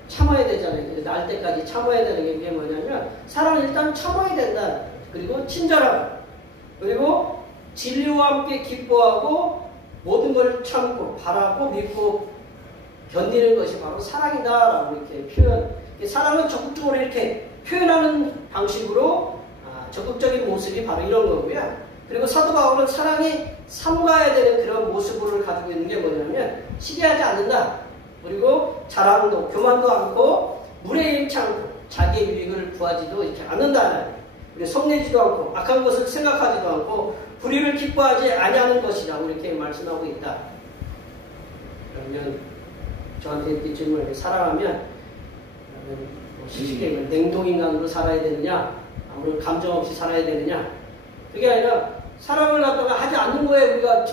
참아야 되잖아요. 날 때까지 참아야 되는 게 뭐냐면 사람은 일단 참아야 된다. 그리고 친절하고 그리고 진리와 함께 기뻐하고 모든 걸 참고 바라고 믿고 견디는 것이 바로 사랑이다라고 이렇게 표현. 사랑은 적극적으로 이렇게 표현하는 방식으로 적극적인 모습이 바로 이런 거고요. 그리고 사도 바울은 사랑이 삼가야 되는 그런 모습을 가지고 있는 게 뭐냐면 시기하지 않는다. 그리고 자랑도 교만도 않고 물에 잃지 않고 자기의 유익을 구하지도 이렇게 않는다. 그리고 성내지도 않고 악한 것을 생각하지도 않고 불의를 기뻐하지 아니하는 것이라고 이렇게 말씀하고 있다. 그러면 저한테 이렇게 질문을 사랑하면 시시게임을 냉동인간으로 살아야 되느냐 아무런 감정 없이 살아야 되느냐 그게 아니라 사랑을 갖다가 하지 않는 거에 우리가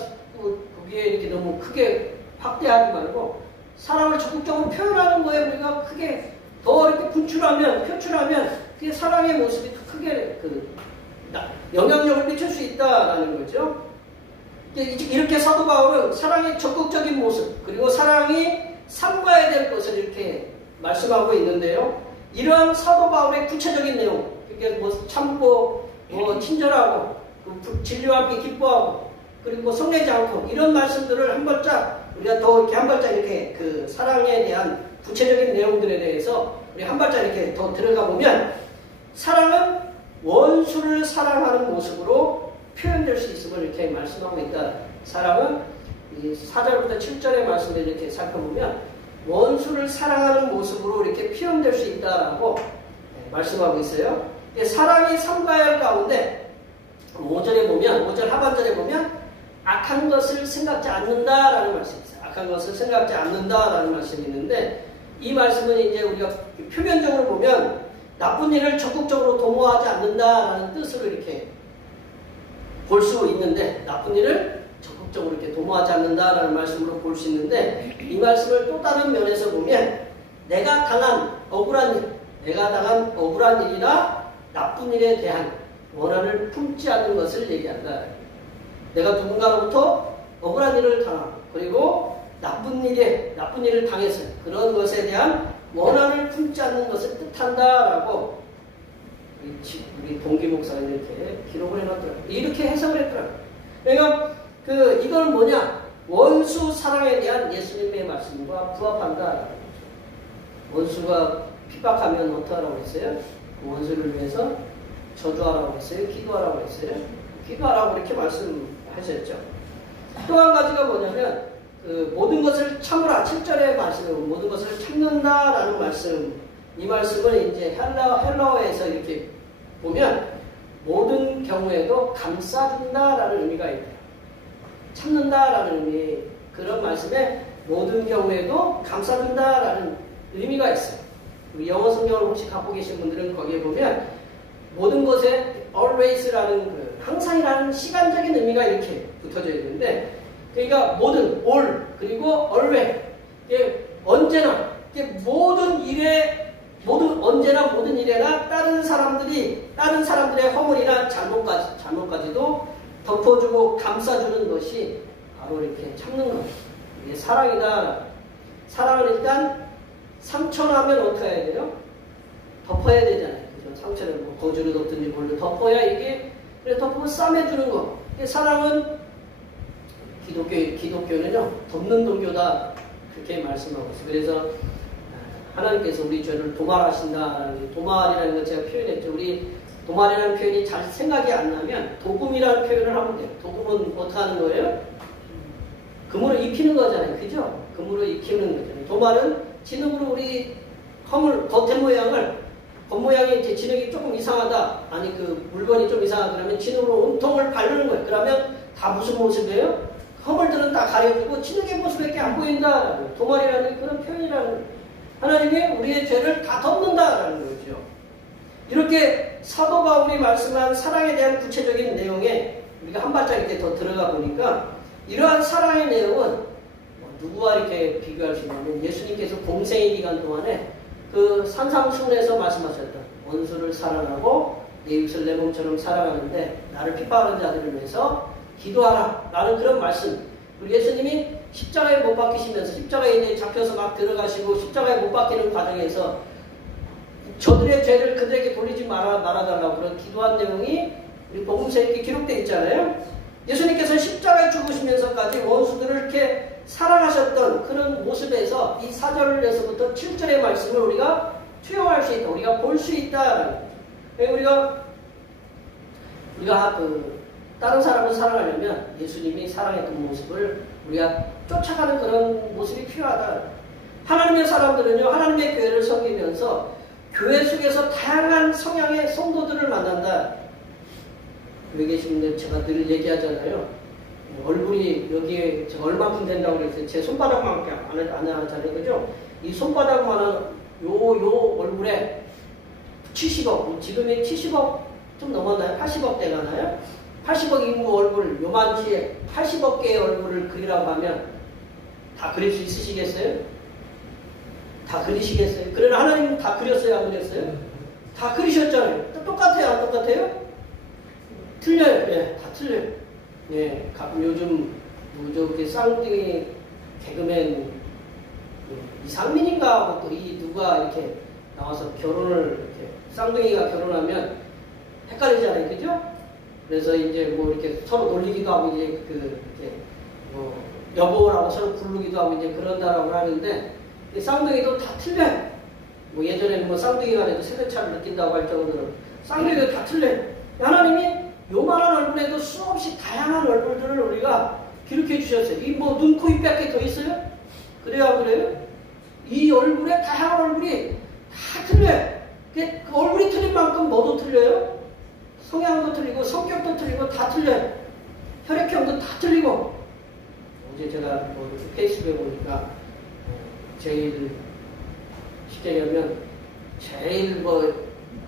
거기에 이렇게 너무 크게 확대하지 말고 사랑을 적극적으로 표현하는 거에 우리가 크게 더 이렇게 표출하면 그게 사랑의 모습이 더 크게 영향력을 미칠 수 있다라는 거죠. 이렇게 사도 바울은 사랑의 적극적인 모습 그리고 사랑이 삼가야 될 것을 이렇게 말씀하고 있는데요. 이러한 사도 바울의 구체적인 내용, 그게 참고, 친절하고, 진리와 함께 기뻐하고, 그리고 성내지 않고 이런 말씀들을 한 발짝 우리가 더 이렇게 한 발짝 이렇게 그 사랑에 대한 구체적인 내용들에 대해서 우리 한 발짝 이렇게 더 들어가 보면 사랑은 원수를 사랑하는 모습으로 표현될 수 있음을 이렇게 말씀하고 있다. 사랑은 이 4절부터 7절의 말씀을 이렇게 살펴보면 원수를 사랑하는 모습으로 이렇게 표현될 수 있다라고 말씀하고 있어요. 사랑이 삼가야 할 가운데 5절 하반절에 보면 악한 것을 생각지 않는다라는 말씀이 있어요. 악한 것을 생각지 않는다라는 말씀이 있는데 이 말씀은 이제 우리가 표면적으로 보면 나쁜 일을 적극적으로 도모하지 않는다라는 뜻으로 이렇게 볼 수 있는데 나쁜 일을 적극적으로 이렇게 도모하지 않는다라는 말씀으로 볼 수 있는데, 이 말씀을 또 다른 면에서 보면 내가 당한 억울한 일이나 나쁜 일에 대한 원한을 품지 않는 것을 얘기한다. 내가 누군가로부터 억울한 일을 당하고 그리고 나쁜 일을 당해서 그런 것에 대한 원한을 품지 않는 것을 뜻한다라고 우리 동기 목사가 이렇게 기록을 해놨더라고요. 이렇게 해석을 했더라고요. 그러니까 이걸 뭐냐? 원수 사랑에 대한 예수님의 말씀과 부합한다. 원수가 핍박하면 어떡하라고 했어요? 그 원수를 위해서 저주하라고 했어요? 기도하라고 했어요? 기도하라고 이렇게 말씀하셨죠. 또 한 가지가 뭐냐면 모든 것을 참으라. 7절의 말씀으로 모든 것을 참는다라는 말씀, 이 말씀을 이제 헬라어에서 이렇게 보면 모든 경우에도 감싸준다라는 의미가 있대요. 참는다라는 의미, 그런 말씀에 모든 경우에도 감싸준다라는 의미가 있어요. 영어 성경을 혹시 갖고 계신 분들은 거기에 보면 모든 것에 always라는 항상이라는 시간적인 의미가 이렇게 붙어져 있는데, 그러니까 모든 all 그리고 always, 언제나 언제나 모든 일에나 다른 사람들의 허물이나 잘못까지도 덮어주고 감싸주는 것이 바로 이렇게 참는 것. 이게 사랑이다. 사랑은 일단 상처나면 어떻게 해야 돼요? 덮어야 되잖아요. 그죠? 상처를 뭐 거즈로 덮든지 뭘로 덮어야 이게, 그래서 덮으면 싸매주는 거. 사랑은 기독교는요, 덮는 종교다. 그렇게 말씀하고 있어요. 그래서 하나님께서 우리 죄를 도말하신다라는, 도말이라는 걸 제가 표현했죠. 우리 도말이라는 표현이 잘 생각이 안 나면 도금이라는 표현을 하면 돼요. 도금은 어떻게 하는 거예요? 금으로 입히는 거잖아요. 그죠? 금으로 입히는 거잖아요. 도말은 진흙으로 우리 허물, 겉모양이 이제 진흙이 조금 이상하다. 아니, 물건이 좀 이상하다. 그러면 진흙으로 온통을 바르는 거예요. 그러면 다 무슨 모습이에요? 허물들은 다 가려지고 진흙의 모습밖에 안 보인다. 도말이라는 그런 표현이라는, 하나님이 우리의 죄를 다 덮는다라는 거죠. 이렇게 사도 바울이 말씀한 사랑에 대한 구체적인 내용에 우리가 한 발짝 이렇게 더 들어가 보니까, 이러한 사랑의 내용은 누구와 이렇게 비교할 수 있냐면, 예수님께서 공생의 기간 동안에 산상수훈에서 말씀하셨던 원수를 사랑하고 내 이웃을 내 몸처럼 사랑하는데 나를 핍박하는 자들을 위해서 기도하라 라는 그런 말씀. 우리 예수님이 십자가에 못 박히시면서 십자가에 이제 잡혀서 막 들어가시고 십자가에 못 박히는 과정에서 저들의 죄를 그들에게 돌리지 말아달라고 그런 기도한 내용이 우리 복음서에 이렇게 기록되어 있잖아요. 예수님께서 십자가에 죽으시면서까지 원수들을 이렇게 사랑하셨던 그런 모습에서 이 4절에서부터 7절의 말씀을 우리가 투영할 수 있다. 우리가 볼 수 있다. 우리가 다른 사람을 사랑하려면 예수님이 사랑했던 모습을 우리가 쫓아가는 그런 모습이 필요하다. 하나님의 사람들은요, 하나님의 교회를 섬기면서 교회 속에서 다양한 성향의 성도들을 만난다. 여기 계신 분들 제가 늘 얘기하잖아요. 얼굴이 여기에 얼마큼 된다고 그랬어요. 제 손바닥만밖에 안 하잖아요. 그죠? 이 손바닥만한 요 얼굴에 70억, 지금이 70억 좀 넘었나요? 80억 되나요? 80억 인구 얼굴, 요만치에 80억 개의 얼굴을 그리라고 하면 다 그릴 수 있으시겠어요? 다 그리시겠어요? 그러나 하나님은 다 그렸어요? 안 그렸어요? 다 그리셨잖아요. 똑같아요? 안 똑같아요? 틀려요. 예, 다 틀려요. 예, 가끔 요즘 저기 쌍둥이 개그맨 이상민인가 하고 또 이 누가 이렇게 나와서 결혼을 이렇게 쌍둥이가 결혼하면 헷갈리잖아요. 그죠? 그래서 이제 뭐 이렇게 서로 놀리기도 하고 이제 이렇게 여보라고 서로 부르기도 하고 이제 그런다라고 하는데, 이 쌍둥이도 다 틀려요. 뭐 예전에는 뭐 쌍둥이가 해도 세대차를 느낀다고 할 정도로 쌍둥이도 다 틀려요. 하나님이 요만한 얼굴에도 수없이 다양한 얼굴들을 우리가 기록해 주셨어요. 이 뭐 눈, 코, 입 밖에 더 있어요? 그래요, 안 그래요? 이 얼굴에 다양한 얼굴이 다 틀려요. 그 얼굴이 틀린 만큼 뭐도 틀려요? 성향도 틀리고 성격도 틀리고 다 틀려요. 혈액형도 다 틀리고. 어제 제가 뭐 페이스북에 보니까 제일 쉽게 얘기하면 제일 뭐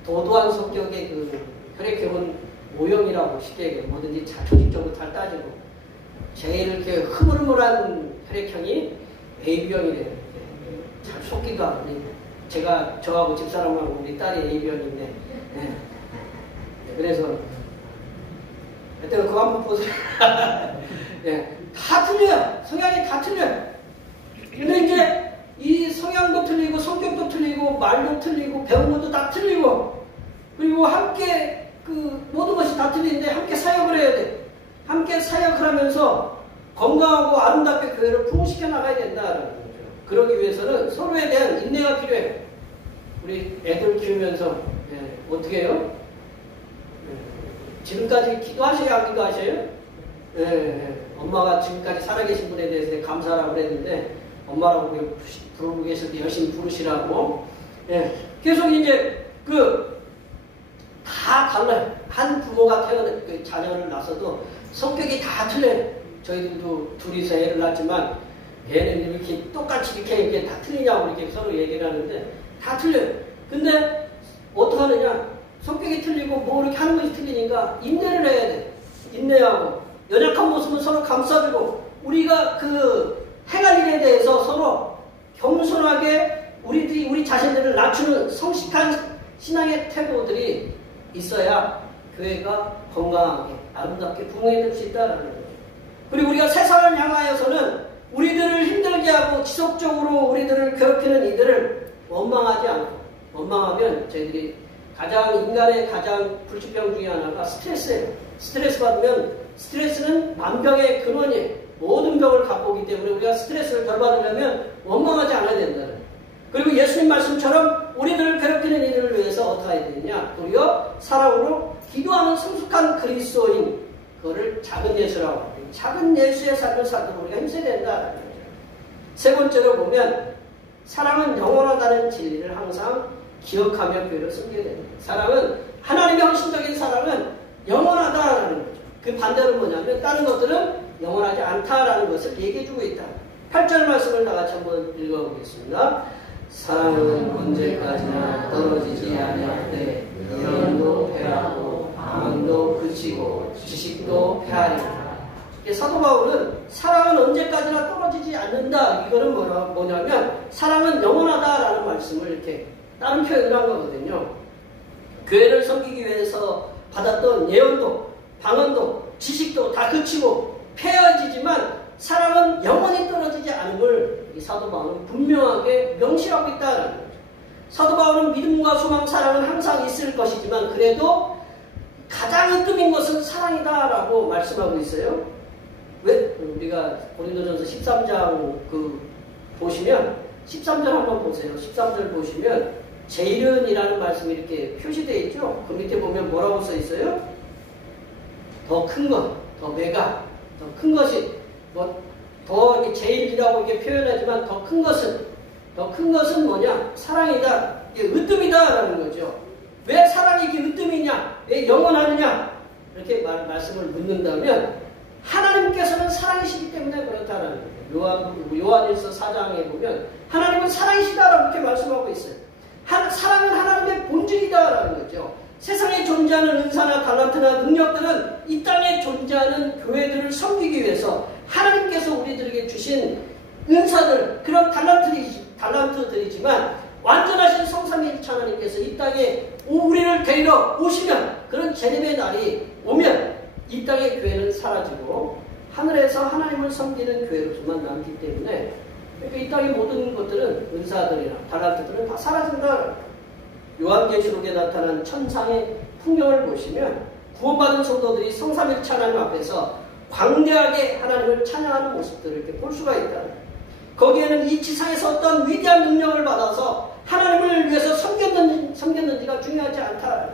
도도한 성격의 혈액형은 O형이라고 쉽게 얘기해요. 뭐든지 조직적으로 잘 따지고. 제일 이렇게 흐물흐물한 혈액형이 AB형이래요. 잘 속기도 하고. 저하고 집사람하고 우리 딸이 AB형인데, 그래서 하여튼 그거 한번 보세요. 다 틀려요. 성향이 다 틀려요. 근데 이제 이 성향도 틀리고 성격도 틀리고 말도 틀리고 배운 것도 다 틀리고, 그리고 함께 모든 것이 다 틀리는데 함께 사역을 해야 돼. 함께 사역을 하면서 건강하고 아름답게 교회를 풍부시켜 나가야 된다는 거죠. 그러기 위해서는 서로에 대한 인내가 필요해요. 우리 애들 키우면서 어떻게 해요? 지금까지 기도하셔야 안 기도하셔요? 엄마가 지금까지 살아계신 분에 대해서 감사하라고 그랬는데 엄마라고 부르고 계실 때 열심히 부르시라고. 계속 이제 다 달라요. 한 부모가 자녀를 낳아서도 성격이 다 틀려요. 저희들도 둘이서 애를 낳았지만 얘는 이렇게 똑같이 이렇게 다 틀리냐고 이렇게 서로 얘기를 하는데 다 틀려요. 근데 어떡하느냐? 성격이 틀리고 뭐 이렇게 하는 것이 틀리니까 인내를 해야 돼. 인내하고 연약한 모습은 서로 감싸주고, 우리가 행할 일에 대해서 서로 겸손하게 우리 자신들을 낮추는 성실한 신앙의 태도들이 있어야 교회가 건강하게 아름답게 부흥해질 수 있다는 거죠. 그리고 우리가 세상을 향하여서는 우리들을 힘들게 하고 지속적으로 우리들을 괴롭히는 이들을 원망하지 않고, 원망하면 저희들이 인간의 가장 불치병 중에 하나가 스트레스예요. 스트레스 받으면, 스트레스는 만병의 근원이에요. 모든 병을 갖고 오기 때문에 우리가 스트레스를 덜 받으려면 원망하지 않아야 된다는 거예요. 그리고 예수님 말씀처럼 우리들을 괴롭히는 이들을 위해서 어떻게 해야 되느냐? 도리어 사랑으로 기도하는 성숙한 그리스도인, 그거를 작은 예수라고 합니다. 작은 예수의 삶을 살도록 우리가 힘써야 된다는 거죠. 세 번째로 보면 사랑은 영원하다는 진리를 항상 기억하며 교회를 섬겨야 됩니다. 사랑은, 하나님의 헌신적인 사랑은 영원하다라는 거죠. 그 반대로 뭐냐면 다른 것들은 영원하지 않다라는 것을 얘기해주고 있다. 8절 말씀을 다 같이 한번 읽어보겠습니다. 사랑은 언제까지나 떨어지지 아니하되 예언도 패하고 방언도 그치고 지식도 패하리라. 사도 바울은 사랑은 언제까지나 떨어지지 않는다. 이거는 뭐냐면 사랑은 영원하다라는 말씀을 이렇게 다른 표현을 한 거거든요. 교회를 섬기기 위해서 받았던 예언도 방언도 지식도 다 그치고 패해지지만 사랑은 영원히 떨어지지 않음을 이 사도 바울은 분명하게 명시하고 있다는 거죠. 사도 바울은 믿음과 소망, 사랑은 항상 있을 것이지만 그래도 가장 으뜸인 것은 사랑이다라고 말씀하고 있어요. 왜? 우리가 고린도전서 13장 보시면 13절 한번 보세요. 13절 보시면 제일은이라는 말씀이 이렇게 표시되어 있죠. 그 밑에 보면 뭐라고 써 있어요? 더 큰 것, 더 메가, 더 큰 것이 더 이렇게 제일이라고 이렇게 표현하지만 더 큰 것은 뭐냐? 사랑이다. 이게 으뜸이다라는 거죠. 왜 사랑이 이렇게 으뜸이냐? 왜 영원하느냐? 이렇게 말씀을 묻는다면 하나님께서는 사랑이시기 때문에 그렇다라는 거예요. 요한일서 4장에 보면 하나님은 사랑이시다라고 이렇게 말씀하고 있어요. 사랑은 하나님의 본질이다라는 거죠. 세상에 존재하는 은사나 달란트나 능력들은 이 땅에 존재하는 교회들을 섬기기 위해서 하나님께서 우리들에게 주신 은사들, 그런 달란트들이지만 완전하신 성삼위일체 하나님께서 이 땅에 우리를 데리러 오시면, 그런 재림의 날이 오면 이 땅의 교회는 사라지고 하늘에서 하나님을 섬기는 교회로서만 남기 때문에 이 땅의 모든 것들은, 은사들이나 달란트들은 다 사라진다. 요한계시록에 나타난 천상의 풍경을 보시면 구원받은 성도들이 성삼일체 하나님 앞에서 광대하게 하나님을 찬양하는 모습들을 이렇게 볼 수가 있다. 거기에는 이 지상에서 어떤 위대한 능력을 받아서 하나님을 위해서 섬겼는지가 중요하지 않다.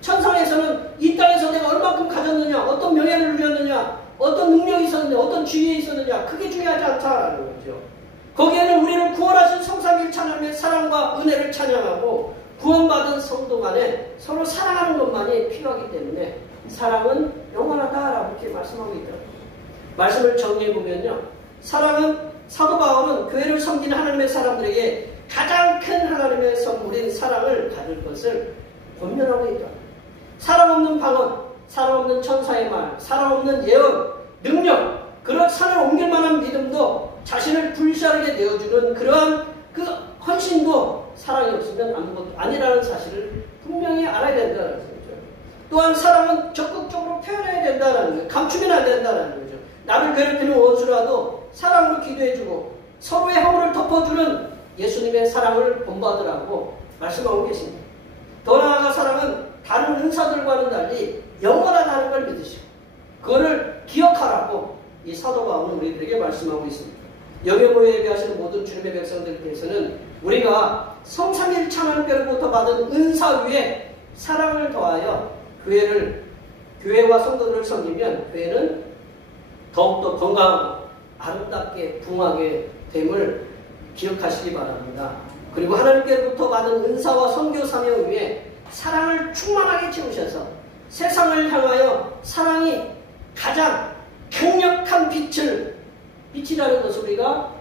천상에서는 이 땅에서 내가 얼마큼 가졌느냐, 어떤 명예를 누렸느냐, 어떤 능력이 있었느냐, 어떤 지위에 있었느냐, 그게 중요하지 않다라는 거죠. 거기에는 우리를 구원하신 성삼위일체 하나님의 사랑과 은혜를 찬양하고 구원받은 성도 간에 서로 사랑하는 것만이 필요하기 때문에 사랑은 영원하다라고 이렇게 말씀하고 있더라고요. 말씀을 정리해보면요, 사랑은, 사도 바울은 교회를 섬기는 하나님의 사람들에게 가장 큰 하나님의 선물인 사랑을 가질 것을 권면하고 있다. 사랑 없는 방언, 사랑 없는 천사의 말, 사랑 없는 예언, 능력, 그런 산을 옮길 만한 믿음도 자신을 불사르게 되어주는 그러한 그 헌신도 사랑이 없으면 아무것도 아니라는 사실을 분명히 알아야 된다는 거죠. 또한 사랑은 적극적으로 표현해야 된다는 거죠. 감추면 안 된다는 거죠. 나를 괴롭히는 원수라도 사랑으로 기도해주고 서로의 허물을 덮어주는 예수님의 사랑을 본받으라고 말씀하고 계십니다. 더 나아가 사랑은 다른 은사들과는 달리 영원하다는 걸 믿으시고 그거를 기억하라고 이 사도 바울은 우리들에게 말씀하고 있습니다. 여기 모여 예배하시는 모든 주님의 백성들께서는 우리가 성삼일체 하나님께로부터 받은 은사 위에 사랑을 더하여 교회와 성도들을 섬기면 교회는 더욱더 건강하고 아름답게 부흥하게 됨을 기억하시기 바랍니다. 그리고 하나님께로부터 받은 은사와 선교 사명 위에 사랑을 충만하게 채우셔서 세상을 향하여 사랑이 가장 강력한 빛이라는 것을 우리가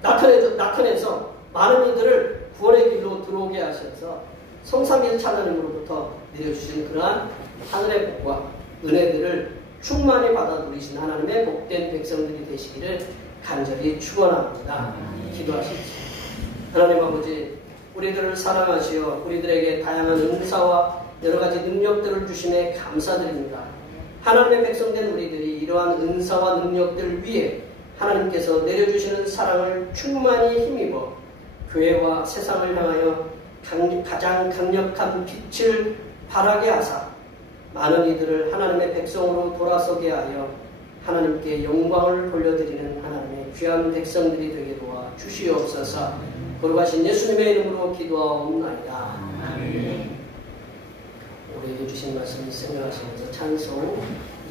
나타내서 많은 이들을 구원의 길로 들어오게 하셔서 성삼일체 하나님으로부터 내려주신 그러한 하늘의 복과 은혜들을 충만히 받아 누리신 하나님의 복된 백성들이 되시기를 간절히 축원합니다. 기도하십시오. 하나님 아버지, 우리들을 사랑하시어 우리들에게 다양한 은사와 여러 가지 능력들을 주심에 감사드립니다. 하나님의 백성된 우리들이 이러한 은사와 능력들 위에 하나님께서 내려주시는 사랑을 충만히 힘입어 교회와 세상을 향하여 가장 강력한 빛을 발하게 하사 많은 이들을 하나님의 백성으로 돌아서게 하여 하나님께 영광을 돌려드리는 하나님의 귀한 백성들이 되게 도와 주시옵소서. 거룩하신 예수님의 이름으로 기도하옵나이다. 우리에게 주신 말씀 생각하시면서 찬송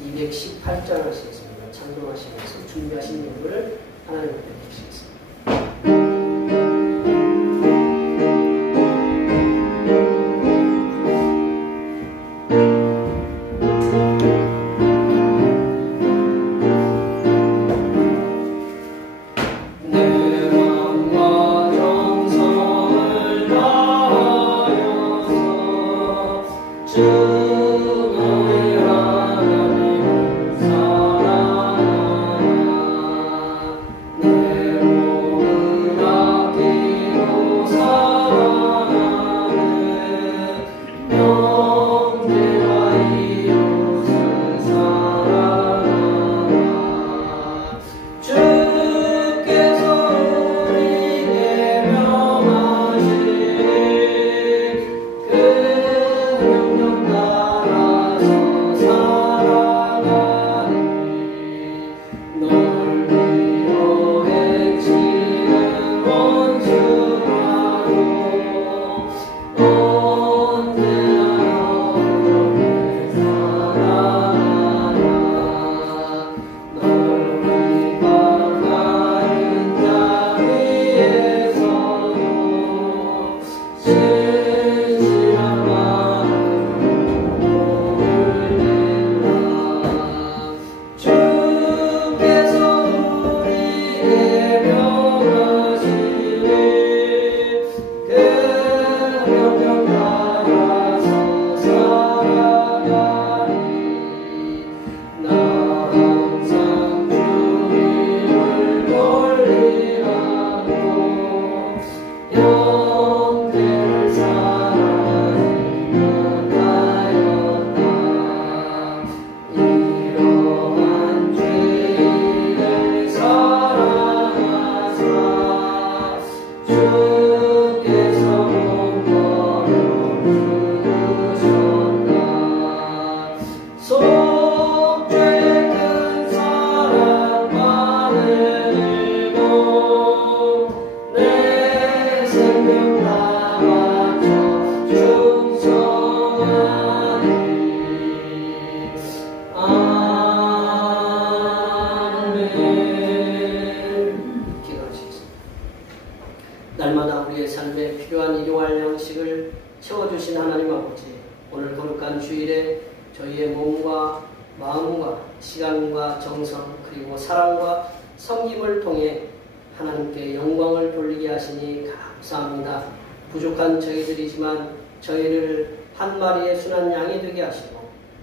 218장 하시겠습니다. 찬송하시면서 준비하신 예물을 하나님 앞에 드리시겠습니다.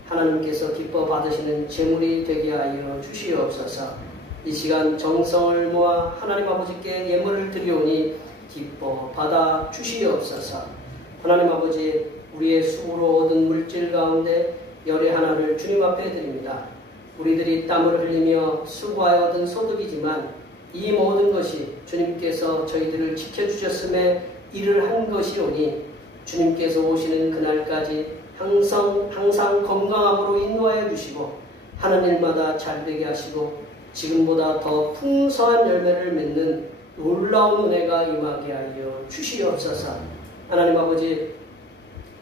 하나님께서 기뻐 받으시는 제물이 되게 하여 주시옵소서. 이 시간 정성을 모아 하나님 아버지께 예물을 드리오니 기뻐 받아 주시옵소서. 하나님 아버지, 우리의 수고로 얻은 물질 가운데 열의 하나를 주님 앞에 드립니다. 우리들이 땀을 흘리며 수고하여 얻은 소득이지만 이 모든 것이 주님께서 저희들을 지켜주셨음에 일을 한 것이오니 주님께서 오시는 그날까지 항상 건강함으로 인도하여 주시고 하는 일마다 잘되게 하시고 지금보다 더 풍성한 열매를 맺는 놀라운 은혜가 임하게 하여 주시옵소서. 하나님 아버지,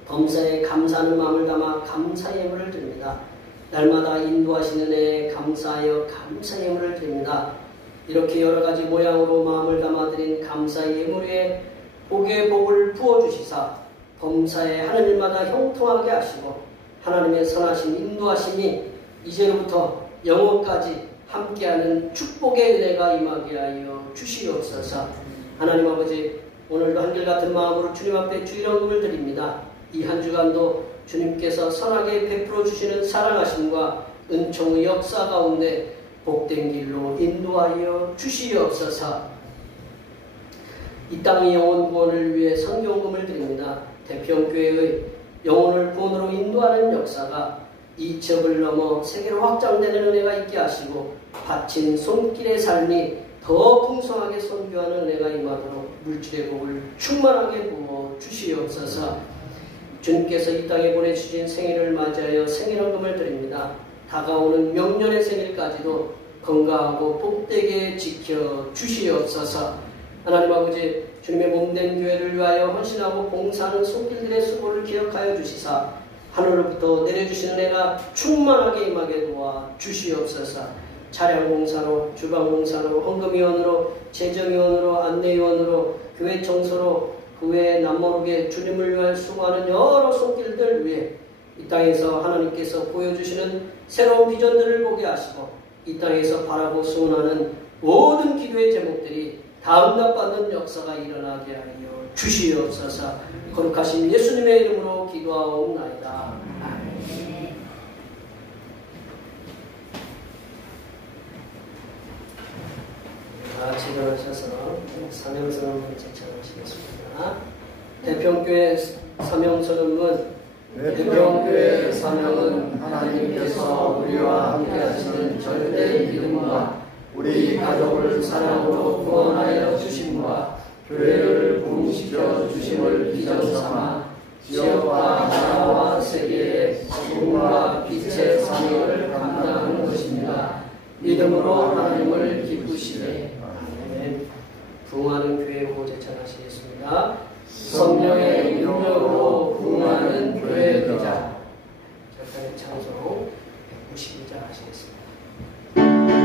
범사에 감사하는 마음을 담아 감사의 예물을 드립니다. 날마다 인도하시는 은혜에 감사하여 감사의 예물을 드립니다. 이렇게 여러 가지 모양으로 마음을 담아드린 감사의 예물 위에 복의 복을 부어주시사 범사에 하는 일마다 형통하게 하시고 하나님의 선하신 인도하심이 이제로부터 영원까지 함께하는 축복의 은혜가 임하게 하여 주시옵소서. 하나님 아버지, 오늘도 한결같은 마음으로 주님 앞에 주일헌금을 드립니다. 이 한 주간도 주님께서 선하게 베풀어 주시는 사랑하심과 은총의 역사 가운데 복된 길로 인도하여 주시옵소서. 이 땅의 영혼 구원을 위해 선교헌금을 드립니다. 대평교회의 영혼을 구원으로 인도하는 역사가 이 지역을 넘어 세계로 확장되는 은혜가 있게 하시고 바친 손길의 삶이 더 풍성하게 선교하는 은혜가 임하도록 물질의 복을 충만하게 부어 주시옵소서. 주님께서 이 땅에 보내주신 생일을 맞이하여 생일헌금을 드립니다. 다가오는 명년의 생일까지도 건강하고 복되게 지켜 주시옵소서. 하나님 아버지, 주님의 몸된 교회를 위하여 헌신하고 봉사하는 손길들의 수고를 기억하여 주시사 하늘로부터 내려주시는 은혜가 충만하게 임하게 도와 주시옵소서. 차량봉사로, 주방봉사로, 헌금위원으로, 재정위원으로, 안내위원으로, 교회 청소로, 그 외에 남모르게 주님을 위하여 수고하는 여러 손길들 위해 이 땅에서 하나님께서 보여주시는 새로운 비전들을 보게 하시고 이 땅에서 바라고 소원하는 모든 기도의 제목들이 다응답받는 역사가 일어나게 하여 주시옵소서. 거룩하신 예수님의 이름으로 기도하옵나이다. 아멘. 일어나셔서 사명선언을 제청하시겠습니다. 대평교회 사명선언문. 대평교회 사명은 하나님께서 우리와 함께 하시는 절대의 믿음과 우리 가족을 사랑으로 구원하여 주심과 교회를 부흥시켜 주심을 비전삼아 지역과 나라와 세계의 복음과 빛의 사명을 감당하는 것입니다. 믿음으로 하나님을 기쁘시되. 아멘. 부흥하는 교회 구호 제청하시겠습니다. 성령의 능력으로 부흥하는 교회 되자. 절단의 찬송 192자 하시겠습니다. Yeah.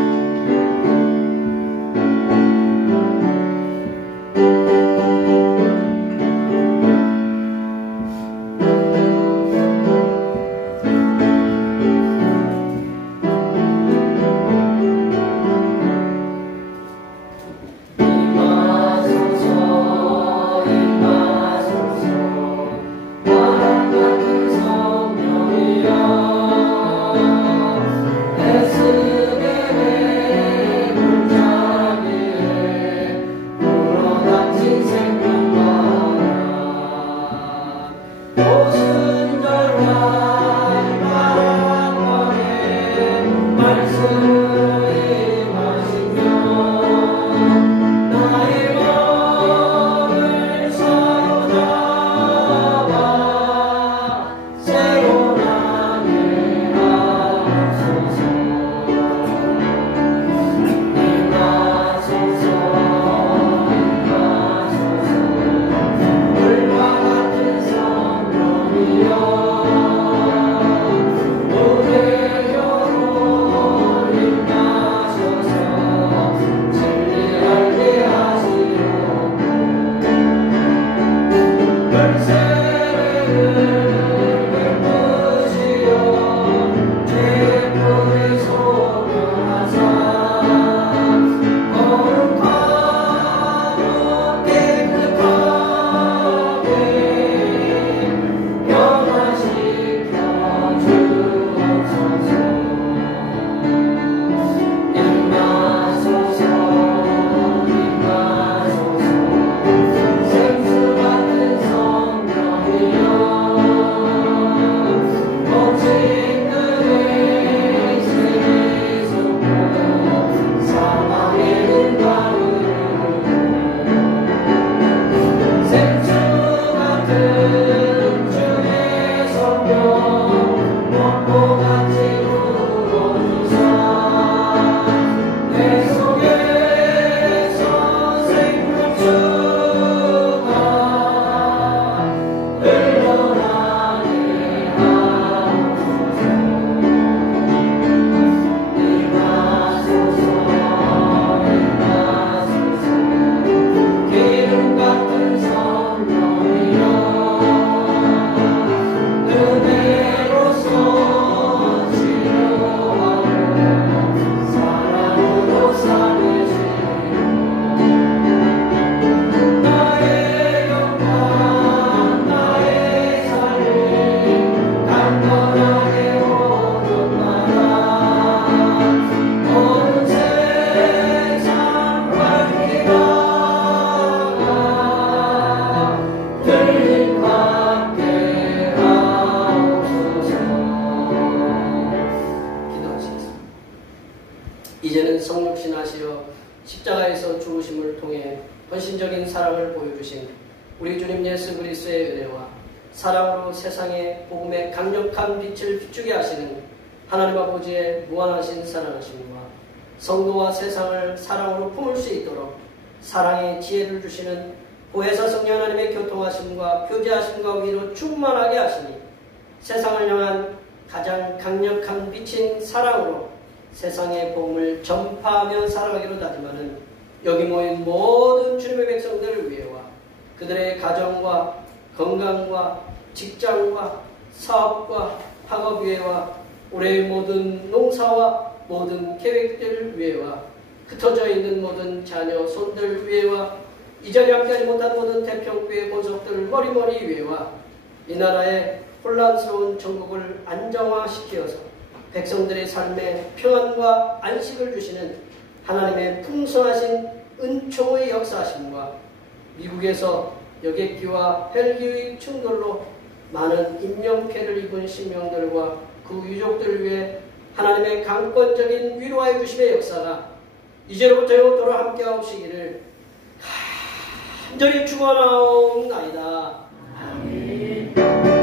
이제는 성육신하시어 십자가에서 죽으심을 통해 헌신적인 사랑을 보여주신 우리 주님 예수 그리스도의 은혜와 사랑으로 세상에 복음의 강력한 빛을 비추게 하시는 하나님 아버지의 무한하신 사랑하심과 성도와 세상을 사랑으로 품을 수 있도록 사랑의 지혜를 주시는 보혜사 성령 하나님의 교통하심과 교제하심과 위로 충만하게 하시니 세상을 향한 가장 강력한 빛인 사랑으로 세상의 복음을 전파하며 살아가기로 다짐하는 여기 모인 모든 주님의 백성들을 위해와 그들의 가정과 건강과 직장과 사업과 학업 위해와 올해의 모든 농사와 모든 계획들을 위해와 흩어져 있는 모든 자녀 손들 위해와 이 자리에 함께하지 못한 모든 태평교회 본속들 머리머리 위해와 이 나라의 혼란스러운 전국을 안정화시키어서 백성들의 삶에 평안과 안식을 주시는 하나님의 풍성하신 은총의 역사하심과 미국에서 여객기와 헬기의 충돌로 많은 인명피해를 입은 신명들과 그 유족들을 위해 하나님의 강권적인 위로하여 주심의 역사가 이제로부터 영원토록 함께하시기를 간절히 축원하옵나이다. 아멘.